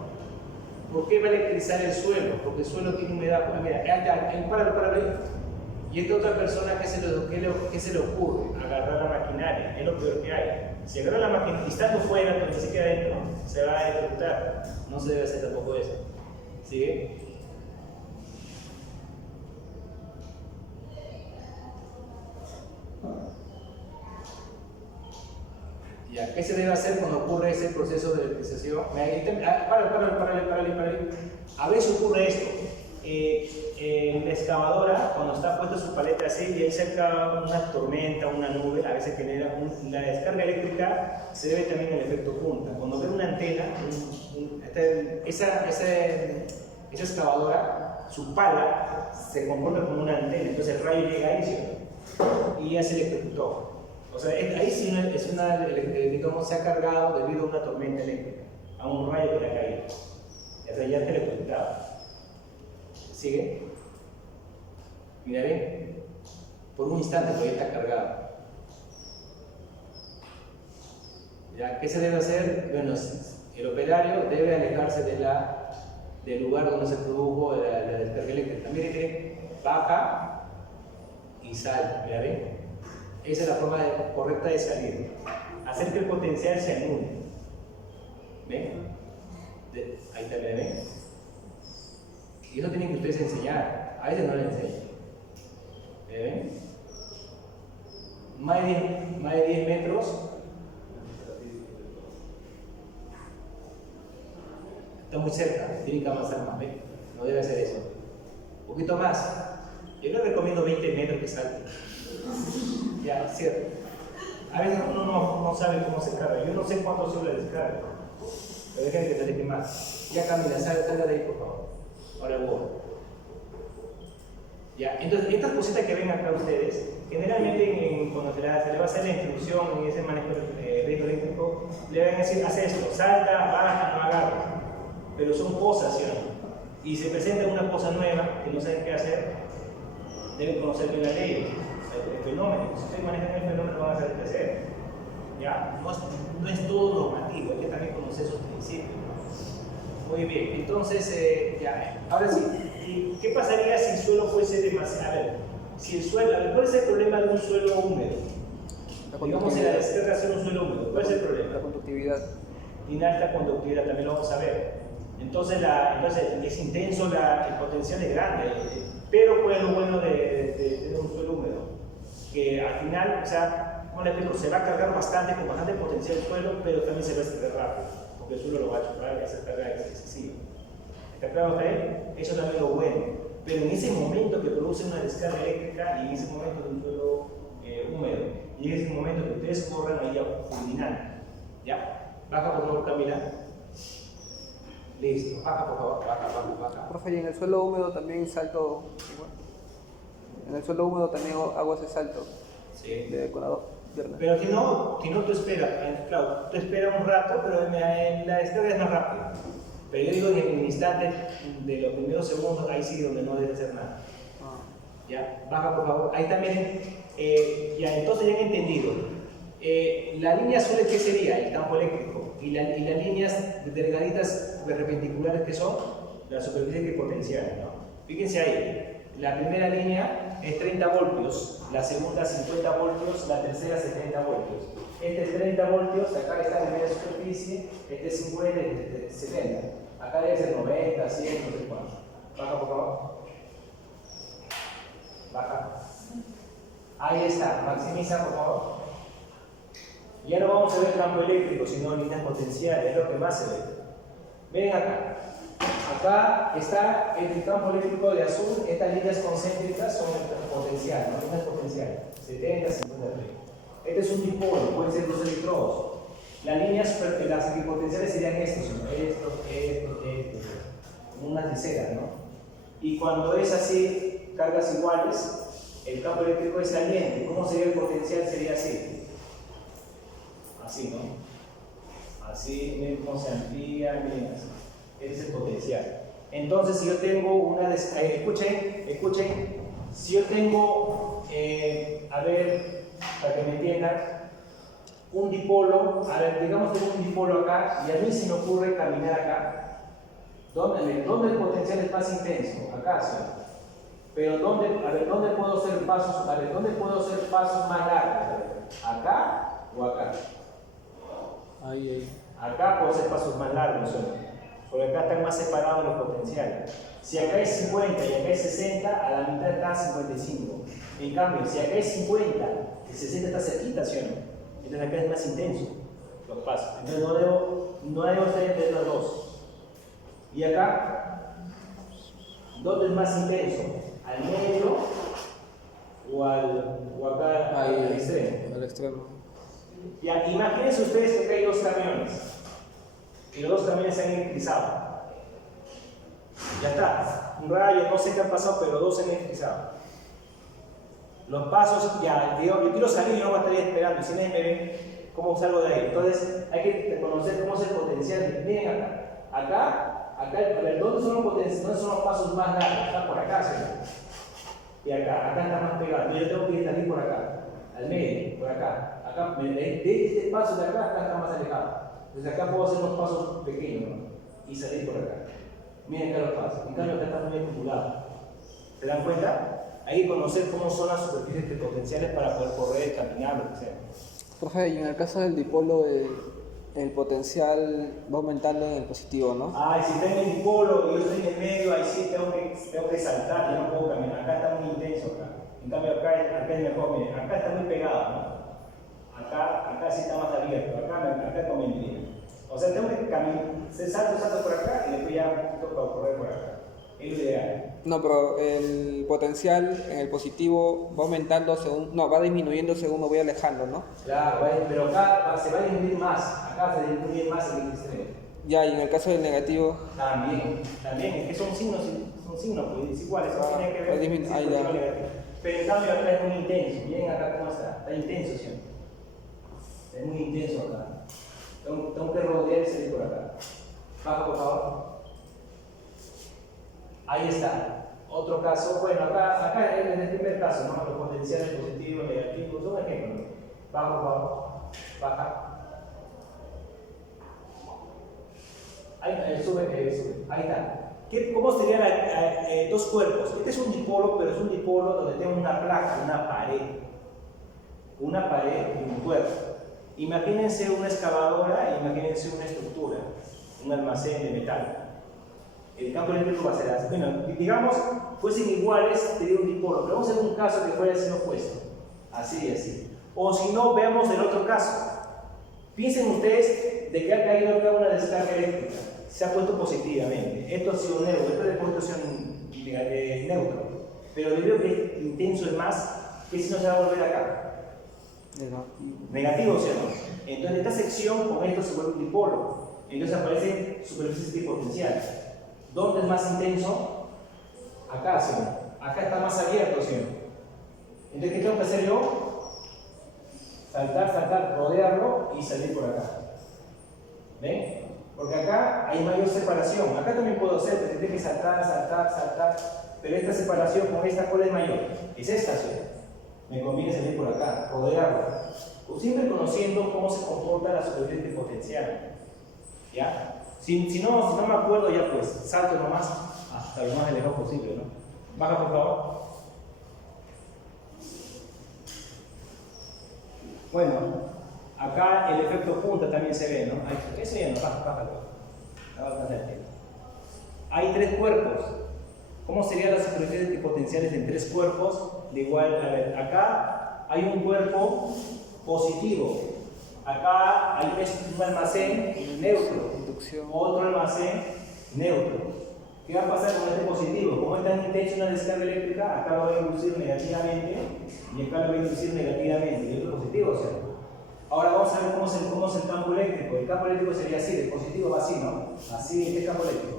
¿por qué va a electrizar el suelo? Porque el suelo tiene humedad. Mira, páralo. Y esta otra persona, ¿qué se le ocurre? Agarrar la maquinaria, es lo peor que hay. Si agarra la maquinaria y estando fuera, pero ni siquiera adentro, se va a electrocutar. No se debe hacer tampoco eso. ¿Sigue? Ya, ¿qué se debe hacer cuando ocurre ese proceso de electrización? Párale. A veces ocurre esto. La excavadora, cuando está puesta su paleta así y hay cerca una tormenta, una nube, a veces genera la descarga eléctrica. Se debe también al efecto punta. Cuando ve una antena, esa excavadora, su pala se comporta como una antena, entonces el rayo llega ahí, ¿cierto? Y ya se electrocutó. O sea, ahí sí digamos, se ha cargado debido a una tormenta eléctrica, a un rayo que le ha caído. O sea, ya está electrocutado. ¿Sigue? Mira bien, por un instante todavía está cargado. ¿Ya? ¿Qué se debe hacer? Bueno, el operario debe alejarse del lugar donde se produjo la descarga eléctrica. Mire, baja y sale. Mira bien. Esa es la forma correcta de salir. Hacer que el potencial se anule. ¿Ven? Ahí está, mira bien. Y eso tienen que ustedes enseñar, a veces no le enseñan. ¿Ven? Más de 10 metros. Está muy cerca, tienen que avanzar más, ¿ven? No debe hacer eso. Un poquito más. Yo les recomiendo 20 metros que salten. Ya, cierto. A veces uno no sabe cómo se carga. Yo no sé cuánto sube la descarga. Pero dejen que te deje más. Ya camina, salga de ahí, por favor. Ahora voy. Ya, entonces estas cositas que ven acá ustedes, generalmente cuando se le va a hacer la instrucción en ese manejo de riesgo eléctrico, le van a decir, haz esto, salta, baja, no agarra. Pero son cosas, ¿sí? Y se presenta una cosa nueva que no saben qué hacer, deben conocer bien la ley, el fenómeno. Si ustedes manejan el fenómeno, van a saber qué hacer. ¿Ya? No es todo normativo, hay que también conocer sus principios. Muy bien, entonces, ya, ahora sí, ¿qué pasaría si el suelo fuese demasiado? A ver, si el suelo, a ver, ¿cuál es el problema de un suelo húmedo? Digamos en la descarga hacer un suelo húmedo, ¿cuál es el problema? La conductividad. Tiene alta conductividad, también lo vamos a ver. Entonces, es intenso, el potencial es grande, pero ¿cuál es lo bueno de tener un suelo húmedo? Que al final, o sea, como les explico, se va a cargar bastante, con bastante potencial el suelo, pero también se va a extraer rápido, porque el suelo lo va a chupar y hacer carga excesiva. ¿Está claro hasta ahí? Eso también es lo bueno. Pero en ese momento que produce una descarga eléctrica y en ese momento de un suelo húmedo, y en ese momento que ustedes corran ahí a fulminar, ¿ya? Baja por favor, Camila. Listo, baja por favor, baja. Profe, y en el suelo húmedo también salto igual. En el suelo húmedo también hago ese salto Sí. de conador. Pero si no tú esperas, claro, tú esperas un rato, pero la descarga es más rápida. Pero yo digo en el instante de los primeros segundos, ahí sí donde no debe hacer nada. Ya, baja por favor. Ahí también, ya, entonces ya han entendido. La línea azul, ¿qué sería? El campo eléctrico. Y las líneas delgaditas perpendiculares, que son la superficie de potencial, ¿no? Fíjense ahí, la primera línea es 30 voltios, la segunda 50 voltios, la tercera 70 voltios. Este es 30 voltios, acá está la media superficie, este es 50 y este es 70. Acá debe ser 90, 100, no sé cuánto. Baja por favor. Baja. Ahí está, maximiza por favor. Ya no vamos a ver campo eléctrico, sino líneas potenciales, es lo que más se ve. Miren acá. Acá está el campo eléctrico de azul, estas líneas concéntricas son el potencial, ¿no? Líneas potenciales, 70, 50, 30. Este es un dipolo, pueden ser dos electrodos. Las líneas, las equipotenciales serían estos, como una tisera, ¿no? Y cuando es así, cargas iguales, el campo eléctrico es saliente. ¿Cómo sería el potencial? Sería así. Así, ¿no? Así, miren cómo se amplía, miren así. Ese es el potencial. Entonces, si yo tengo una... escuchen, si yo tengo, a ver, para que me entiendan, un dipolo, a ver, digamos que tengo un dipolo acá, y a mí se me ocurre caminar acá. ¿Dónde el potencial es más intenso? Acá, sí. Pero ¿dónde puedo hacer pasos? A ver, ¿dónde puedo hacer pasos más largos? ¿Acá o acá? Ahí. Acá puedo hacer pasos más largos, porque acá están más separados los potenciales. Si acá es 50 y acá es 60, a la mitad está 55. En cambio, si acá es 50, el 60 está cerquita, ¿sí o no? Entonces acá es más intenso los pasos. Entonces no debo estar entre las dos. Y acá, ¿dónde es más intenso? ¿Al medio o acá al extremo? Al extremo. Ya, imagínense ustedes que acá hay dos camiones. Y los dos camiones se han electrizado. Ya está. Un rayo, no sé qué han pasado, pero los dos se han electrizado. Los pasos, ya, yo quiero salir y no voy a estar ahí esperando. Y si nadie me ve, ¿cómo salgo de ahí? Entonces, hay que conocer cómo es el potencial. Miren acá. ¿Dónde son los pasos más largos? Está por acá, ¿sí? Y acá está más pegado. Yo tengo que salir por acá, al medio, por acá. De este paso de acá está más alejado. Entonces acá puedo hacer unos pasos pequeños, ¿no? Y salir por acá. Miren acá los pasos. En cambio acá está muy acumulado. ¿Se dan cuenta? Hay que conocer cómo son las superficies potenciales para poder correr, caminar, lo que sea. Profe, y en el caso del dipolo, el potencial va aumentando en el positivo, ¿no? Si está en el dipolo y yo estoy en el medio, ahí sí tengo que saltar, yo no puedo caminar. Acá está muy intenso. En cambio acá es mejor, miren, acá está muy pegado, ¿no? Acá sí está más abierto, acá convendría. O sea, tengo que caminar, salto por acá y después ya toca correr por acá. Es lo ideal. No, pero el potencial en el positivo va aumentando va disminuyendo según me voy alejando, ¿no? Claro, pero acá se va a disminuir más, acá se disminuye más en el extremo. Ya, y en el caso del negativo. También, es que son signos pues, iguales, eso tiene que ver con negativo. Pero en cambio acá es muy intenso, miren acá cómo está intenso siempre. Es muy intenso acá. Tengo que rodear y salir por acá. Baja por favor. Ahí está. Otro caso, bueno, acá en el primer caso, ¿no? Los potenciales positivos, negativos, son ejemplos. Baja por favor. Baja. Ahí, sube. ahí está. ¿Cómo serían dos cuerpos? Este es un dipolo, pero es un dipolo donde tengo una placa, una pared. Una pared y un cuerpo. Imagínense una excavadora, imagínense una estructura, un almacén de metal. El campo eléctrico va a ser así. Bueno, digamos, fuesen iguales, sería un dipolo, pero vamos a hacer un caso que fuera así opuesto. Así y así. O si no, veamos el otro caso. Piensen ustedes de que ha caído acá una descarga eléctrica. Se ha puesto positivamente. Esto ha sido neutro, esto de posición neutro. Pero debido a que es intenso es más, ¿qué si no se va a volver acá? Negativo, ¿sí o no? Entonces esta sección con esto se vuelve un dipolo. Entonces aparecen superficies equipotenciales. ¿Dónde es más intenso? Acá, ¿sí o no? Acá está más abierto, ¿sí o no? Entonces, ¿qué tengo que hacer yo? Saltar, rodearlo y salir por acá. ¿Ven? Porque acá hay mayor separación. Acá también puedo hacer, pero tendré que saltar. Pero esta separación con esta cola es mayor. Es esta, ¿sí? Me conviene salir por acá, rodearlo. Siempre conociendo cómo se comporta la superficie potencial. ¿Ya? Si no me acuerdo, ya pues, salto nomás hasta lo más lejos posible, ¿no? Baja, por favor. Bueno, acá el efecto punta también se ve, ¿no? Eso ya no, baja. Hay tres cuerpos. ¿Cómo serían las superficies potenciales en tres cuerpos? De igual, a ver, acá hay un cuerpo positivo. Acá hay un almacén neutro. Otro almacén neutro. ¿Qué va a pasar con este positivo? Como es tan intensa una descarga eléctrica, acá lo va a inducir negativamente y acá lo va a inducir negativamente. Y otro positivo, ¿sí? Ahora vamos a ver cómo es el campo eléctrico. El campo eléctrico sería así, el positivo va así, ¿no? Así este campo eléctrico.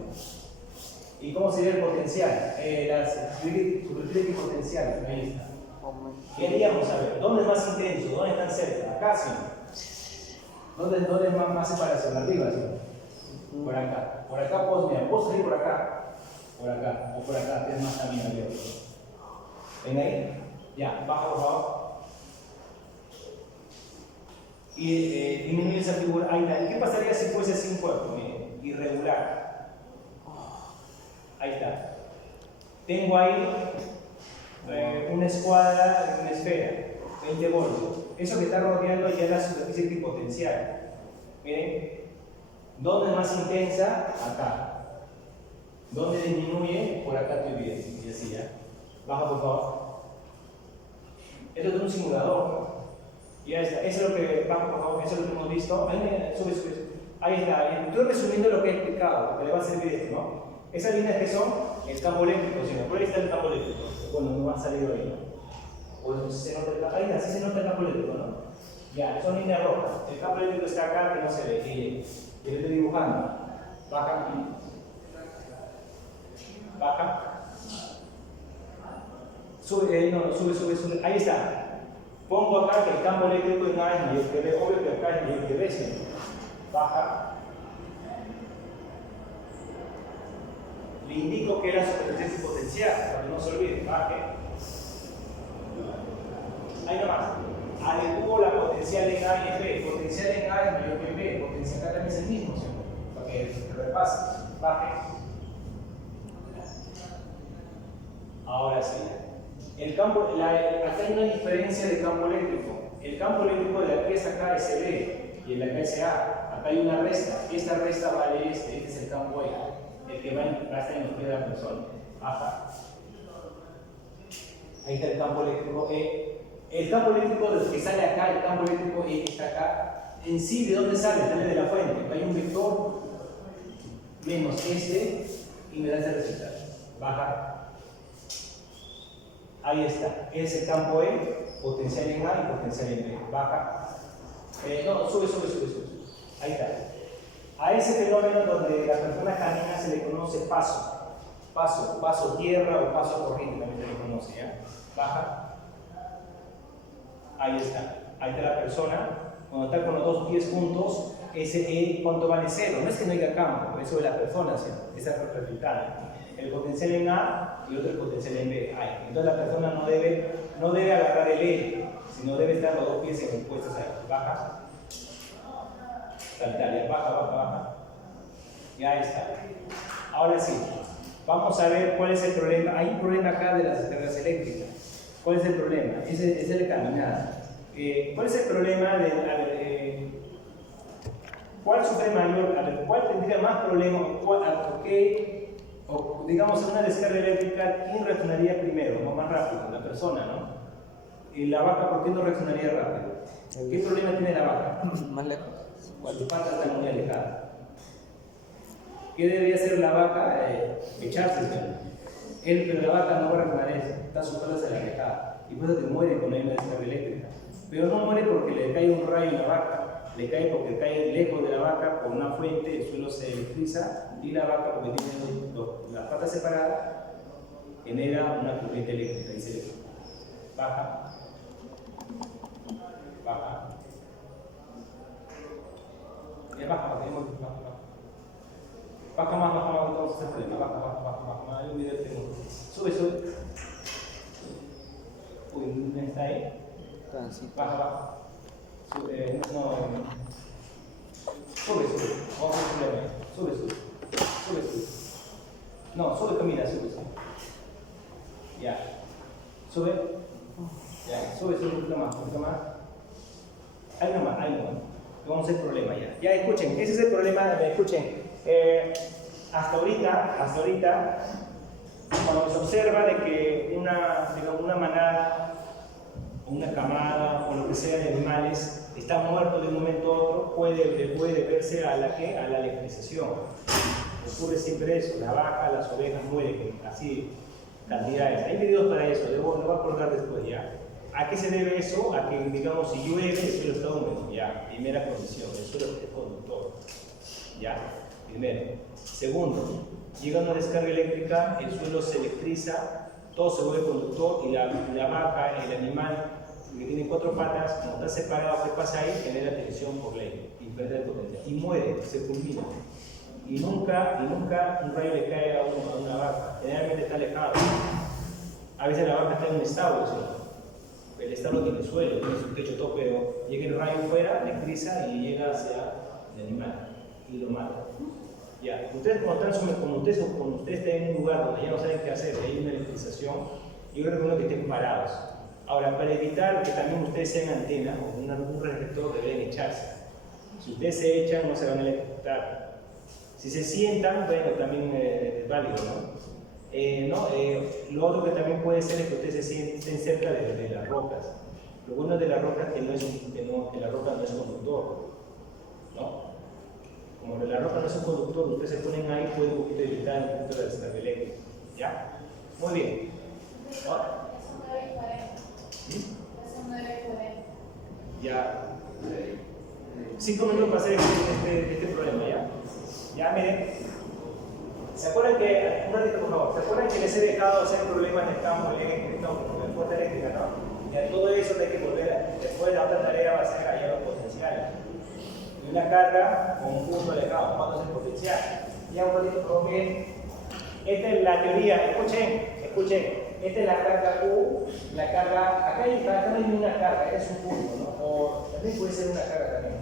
¿Y cómo sería el potencial? Las superficies potenciales, ahí está. ¿Qué haríamos? A ver, ¿dónde es más intenso? ¿Dónde están cerca? Acá, ¿sí? ¿Dónde es más separación? Arriba, ¿sí? Por acá. Por acá puedo salir por acá. Por acá, o por acá, que es más también abierto. ¿Ven ahí? Ya, baja por favor. Y disminuir esa figura. Ahí está. ¿Y qué pasaría si fuese sin cuerpo? Miren, irregular. Ahí está. Tengo ahí una escuadra, una esfera, 20 voltios. Eso que está rodeando ya es la superficie equipotencial. Miren, ¿dónde es más intensa? Acá. ¿Dónde disminuye? Por acá estoy bien. Y así ya. Baja por favor. Esto es un simulador, ¿no? Ya está. Eso es lo que, baja por favor, eso es lo que hemos visto. Ahí, sube. Ahí está. Estoy resumiendo lo que he explicado, que le va a servir esto, ¿no? Esas líneas que son el campo eléctrico, ¿sí? Por ahí está el campo eléctrico. Bueno, no va a salir ahí, ¿no? O se nota ahí, así se nota el campo eléctrico, ¿no? Ya, son líneas rojas. El campo eléctrico está acá, que no se ve. Y lo estoy dibujando. Baja. Sube. Ahí está. Pongo acá que el campo eléctrico en A es mayor que B. Obvio que acá es mayor que B, ¿sí? Baja. Le indico que era superficie potencial, para que no se olvide. Baje. Ahí nomás. Adecuo la potencial en A y en B. Potencial en A es mayor que en B. Potencial acá también es el mismo, ¿sí? Para que se repase. Baje. Ahora sí. Acá hay una diferencia de campo eléctrico. El campo eléctrico de la pieza acá es B y el de acá es A. Acá hay una resta. Esta resta vale este es el campo E, el que va a estar en los pies de la persona. Baja. Ahí está el campo eléctrico E. El campo eléctrico del que sale acá, el campo eléctrico E está acá. En sí, ¿de dónde sale? Sale de la fuente. Hay un vector menos este y me da ese resultado. Baja. Ahí está, es el campo E, potencial en A y potencial en B. Baja. Sube. Ahí está. A ese fenómeno donde la persona camina se le conoce paso. Paso tierra o paso corriente también se le conoce, ¿ya? Baja. Ahí está. Ahí está la persona. Cuando está con los dos pies juntos, ese E, ¿cuánto vale? Cero. No es que no haya campo, eso de la persona, ¿sí? Esa es resultada. El potencial en A y otro el potencial en B. Entonces la persona no debe agarrar el E, sino debe estar los dos pies puestos ahí. Baja. Saltar, baja. Ya está. Ahora sí, vamos a ver cuál es el problema. Hay un problema acá de las descargas eléctricas. ¿Cuál es el problema? Es el caminada. ¿Cuál es el problema de, a ver, cuál sufre mayor, a ver, cuál tendría más problemas, por qué, o digamos en una descarga eléctrica, ¿quién reaccionaría primero, no más rápido? La persona, ¿no? Y la vaca, ¿por qué no reaccionaría rápido? ¿Qué problema tiene la vaca? Más lejos. Su pata está muy alejada. ¿Qué debería hacer la vaca? Echarse. Pero la vaca no va a reaccionar eso, está su pata alejada. Y por eso que muere cuando hay una descarga eléctrica. Pero no muere porque le cae un rayo en la vaca, le cae porque cae lejos de la vaca por una fuente, el suelo se electriza y la vaca, porque tiene las patas separadas, genera una corriente eléctrica y se baja, baja, y baja, baja más, entonces el problema, baja, hay un video que tengo, sube, uy, ¿no está ahí? Baja. Sube, sube. Vamos a hacer un problema. Sube. No, sube, camina, sube. Ya. Sube. Ya, sube un poquito más, Ahí nomás. Vamos a hacer problema ya. Ya escuchen, ese es el problema, escuchen. Hasta ahorita, cuando se observa de que una manada, una camada o lo que sea de animales está muerto de un momento a otro, puede deberse a la electrización. Ocurre siempre eso, la vaca, las ovejas mueren, así cantidades. Hay videos para eso, lo voy a colgar después ya. ¿A qué se debe eso? A que, digamos, si llueve, el suelo está húmedo, ya, primera condición, el suelo es conductor, ya, primero. Segundo, llega una descarga eléctrica, el suelo se electriza, todo se vuelve conductor y la vaca, el animal que tiene 4 patas, como está separado, ¿qué pasa ahí? Genera tensión por ley, diferencia de potencia, y muere, se fulmina. Y nunca un rayo le cae a una vaca, generalmente está alejado. A veces la vaca está en un establo, ¿sí? El establo tiene suelo, tiene su techo, todo, pero llega el rayo fuera, electriza y llega hacia el animal y lo mata. Ya, ustedes cuando ustedes estén en un lugar donde ya no saben qué hacer, hay una electrización, yo recomiendo que estén parados. Ahora, para evitar que también ustedes sean antena o un receptor, deben echarse. Si ustedes se echan, no se van a electrocutar. Si se sientan, bueno, también es válido, ¿no? Lo otro que también puede ser es que ustedes se sienten cerca de las rocas. Lo bueno de las rocas es que la roca no es conductor, ¿no? Como la roca no es un conductor, ustedes se ponen ahí, pueden un poquito evitar el punto de la descarga eléctrica. ¿Ya? Muy bien. ¿Ahora? Ya. 5 minutos para hacer este problema, ¿ya? Ya, miren. ¿Se acuerdan que, un ratito por favor, ¿se acuerdan que les he dejado hacer problemas de campo eléctrico, de fuerza eléctrica, no? Ya todo eso hay que volver, después la otra tarea va a ser hallar los potenciales. Y una carga con un punto alejado, ¿cuánto es el potencial? Ya un ratito, por favor, miren. Esta es la teoría, escuchen. Esta es la carga Q, la carga, acá no hay ninguna carga, esta es un punto, ¿no? O también puede ser una carga también,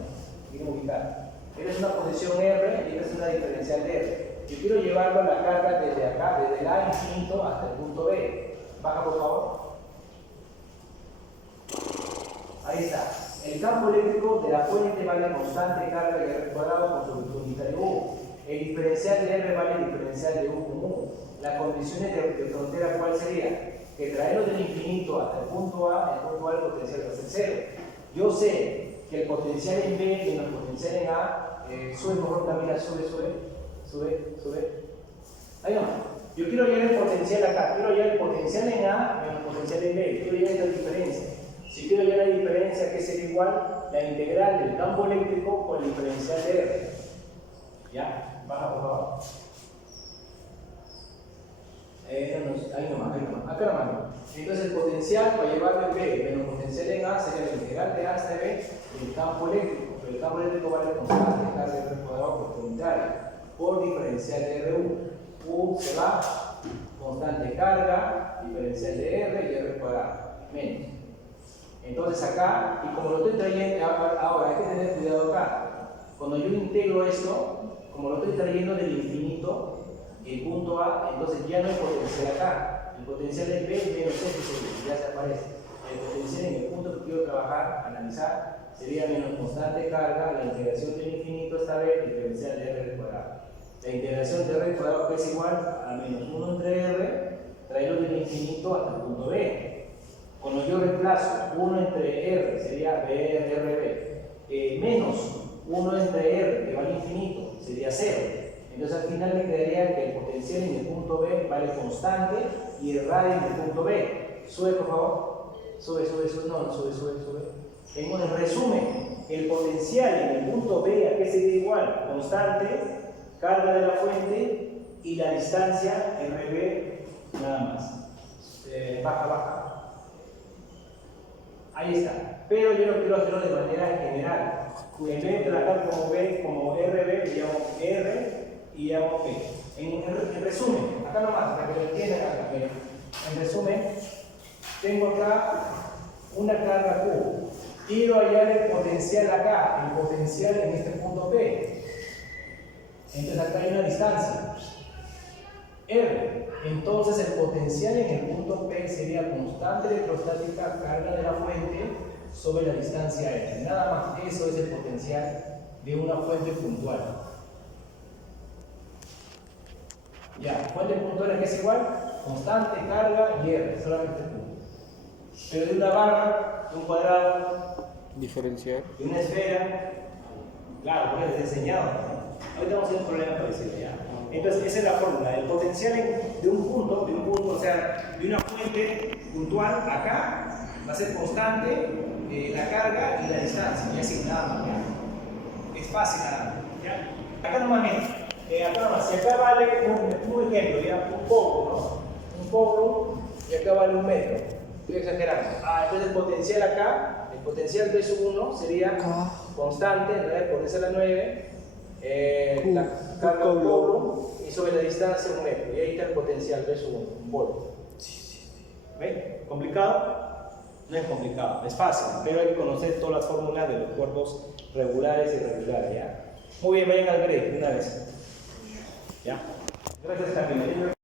bien ubicada. Esta es una posición R y esta es una diferencial de R. Yo quiero llevarlo a la carga desde acá, desde el A infinito hasta el punto B. Baja, por favor. Ahí está. El campo eléctrico de la fuente vale constante carga de R cuadrado con su unitario U. El diferencial de R vale el diferencial de U común. Las condiciones de frontera, ¿cuál sería? Que traerlo del infinito hasta el punto A el potencial va a ser 0. Yo sé que el potencial en B menos el potencial en A, sube, por favor, Camila, sube. Ahí no. Yo quiero hallar el potencial acá, quiero hallar el potencial en A menos el potencial en B, quiero hallar esta diferencia. Si quiero hallar la diferencia, que sería igual la integral del campo eléctrico con el diferencial de R. ¿Ya? Baja, por favor. Ahí nomás. Acá nomás. Entonces el potencial para llevarlo en B menos el potencial en A sería la integral de A hasta B del campo eléctrico. Pero el campo eléctrico vale constante carga de R cuadrado por unitario por diferencial de RU. U se va, constante carga, diferencial de R y R cuadrado, menos. Entonces acá, y como lo estoy trayendo, ahora hay que tener cuidado acá. Cuando yo integro esto, como lo estoy trayendo del infinito, el punto A, entonces ya no hay potencial acá. El potencial es B menos F, ya se aparece. El potencial en el punto que quiero trabajar, analizar, sería menos constante carga, la integración del infinito esta vez, diferencial de R al cuadrado. La integración de R al cuadrado es igual a menos 1 entre R, traerlo del infinito hasta el punto B. Cuando yo reemplazo 1 entre R, sería BRB, menos 1 entre R, que va al infinito, sería 0. Entonces al final me quedaría que el potencial en el punto B vale constante y el radio en el punto B. Sube, por favor. Sube. No, sube. En resumen, el potencial en el punto B, ¿a qué sería igual? Constante, carga de la fuente y la distancia RB nada más. Baja. Ahí está. Pero yo lo quiero hacerlo de manera general. En vez de tratar como B, como RB, le llamo R y llamo P. En resumen, acá nomás, para que lo entiendan acá. En resumen, tengo acá una carga Q. Quiero hallar el potencial acá, el potencial en este punto P. Entonces acá hay una distancia. R. Entonces el potencial en el punto P sería constante electrostática carga de la fuente sobre la distancia R. Nada más, eso es el potencial de una fuente puntual. Ya, fuente puntual que es igual, constante, carga y R, solamente punto. Pero de una barra, de un cuadrado, Diferencial. de una esfera, claro, porque les he enseñado. Ahorita vamos a hacer un problema parecido ya. Entonces, esa es la fórmula. El potencial de un punto, o sea, de una fuente puntual, acá, va a ser constante, la carga y la distancia, y así, nada más, ¿ya? Es fácil, nada más, ¿ya? Acá nomás, acá nomás, si acá vale un ejemplo, ¿ya? Un cobro, ¿no? Un cobro, y acá vale 1 metro. Estoy exagerando. Entonces el potencial acá, el potencial B sub 1 sería constante, en realidad potencial a 9, la carga un cobro y sobre la distancia 1 metro. Y ahí está el potencial B sub 1, un voltio. ¿Ven? ¿Complicado? No es complicado, es fácil, pero hay que conocer todas las fórmulas de los cuerpos regulares y irregulares, ¿ya? Muy bien, vayan al grade una vez. ¿Ya? Gracias, Camila.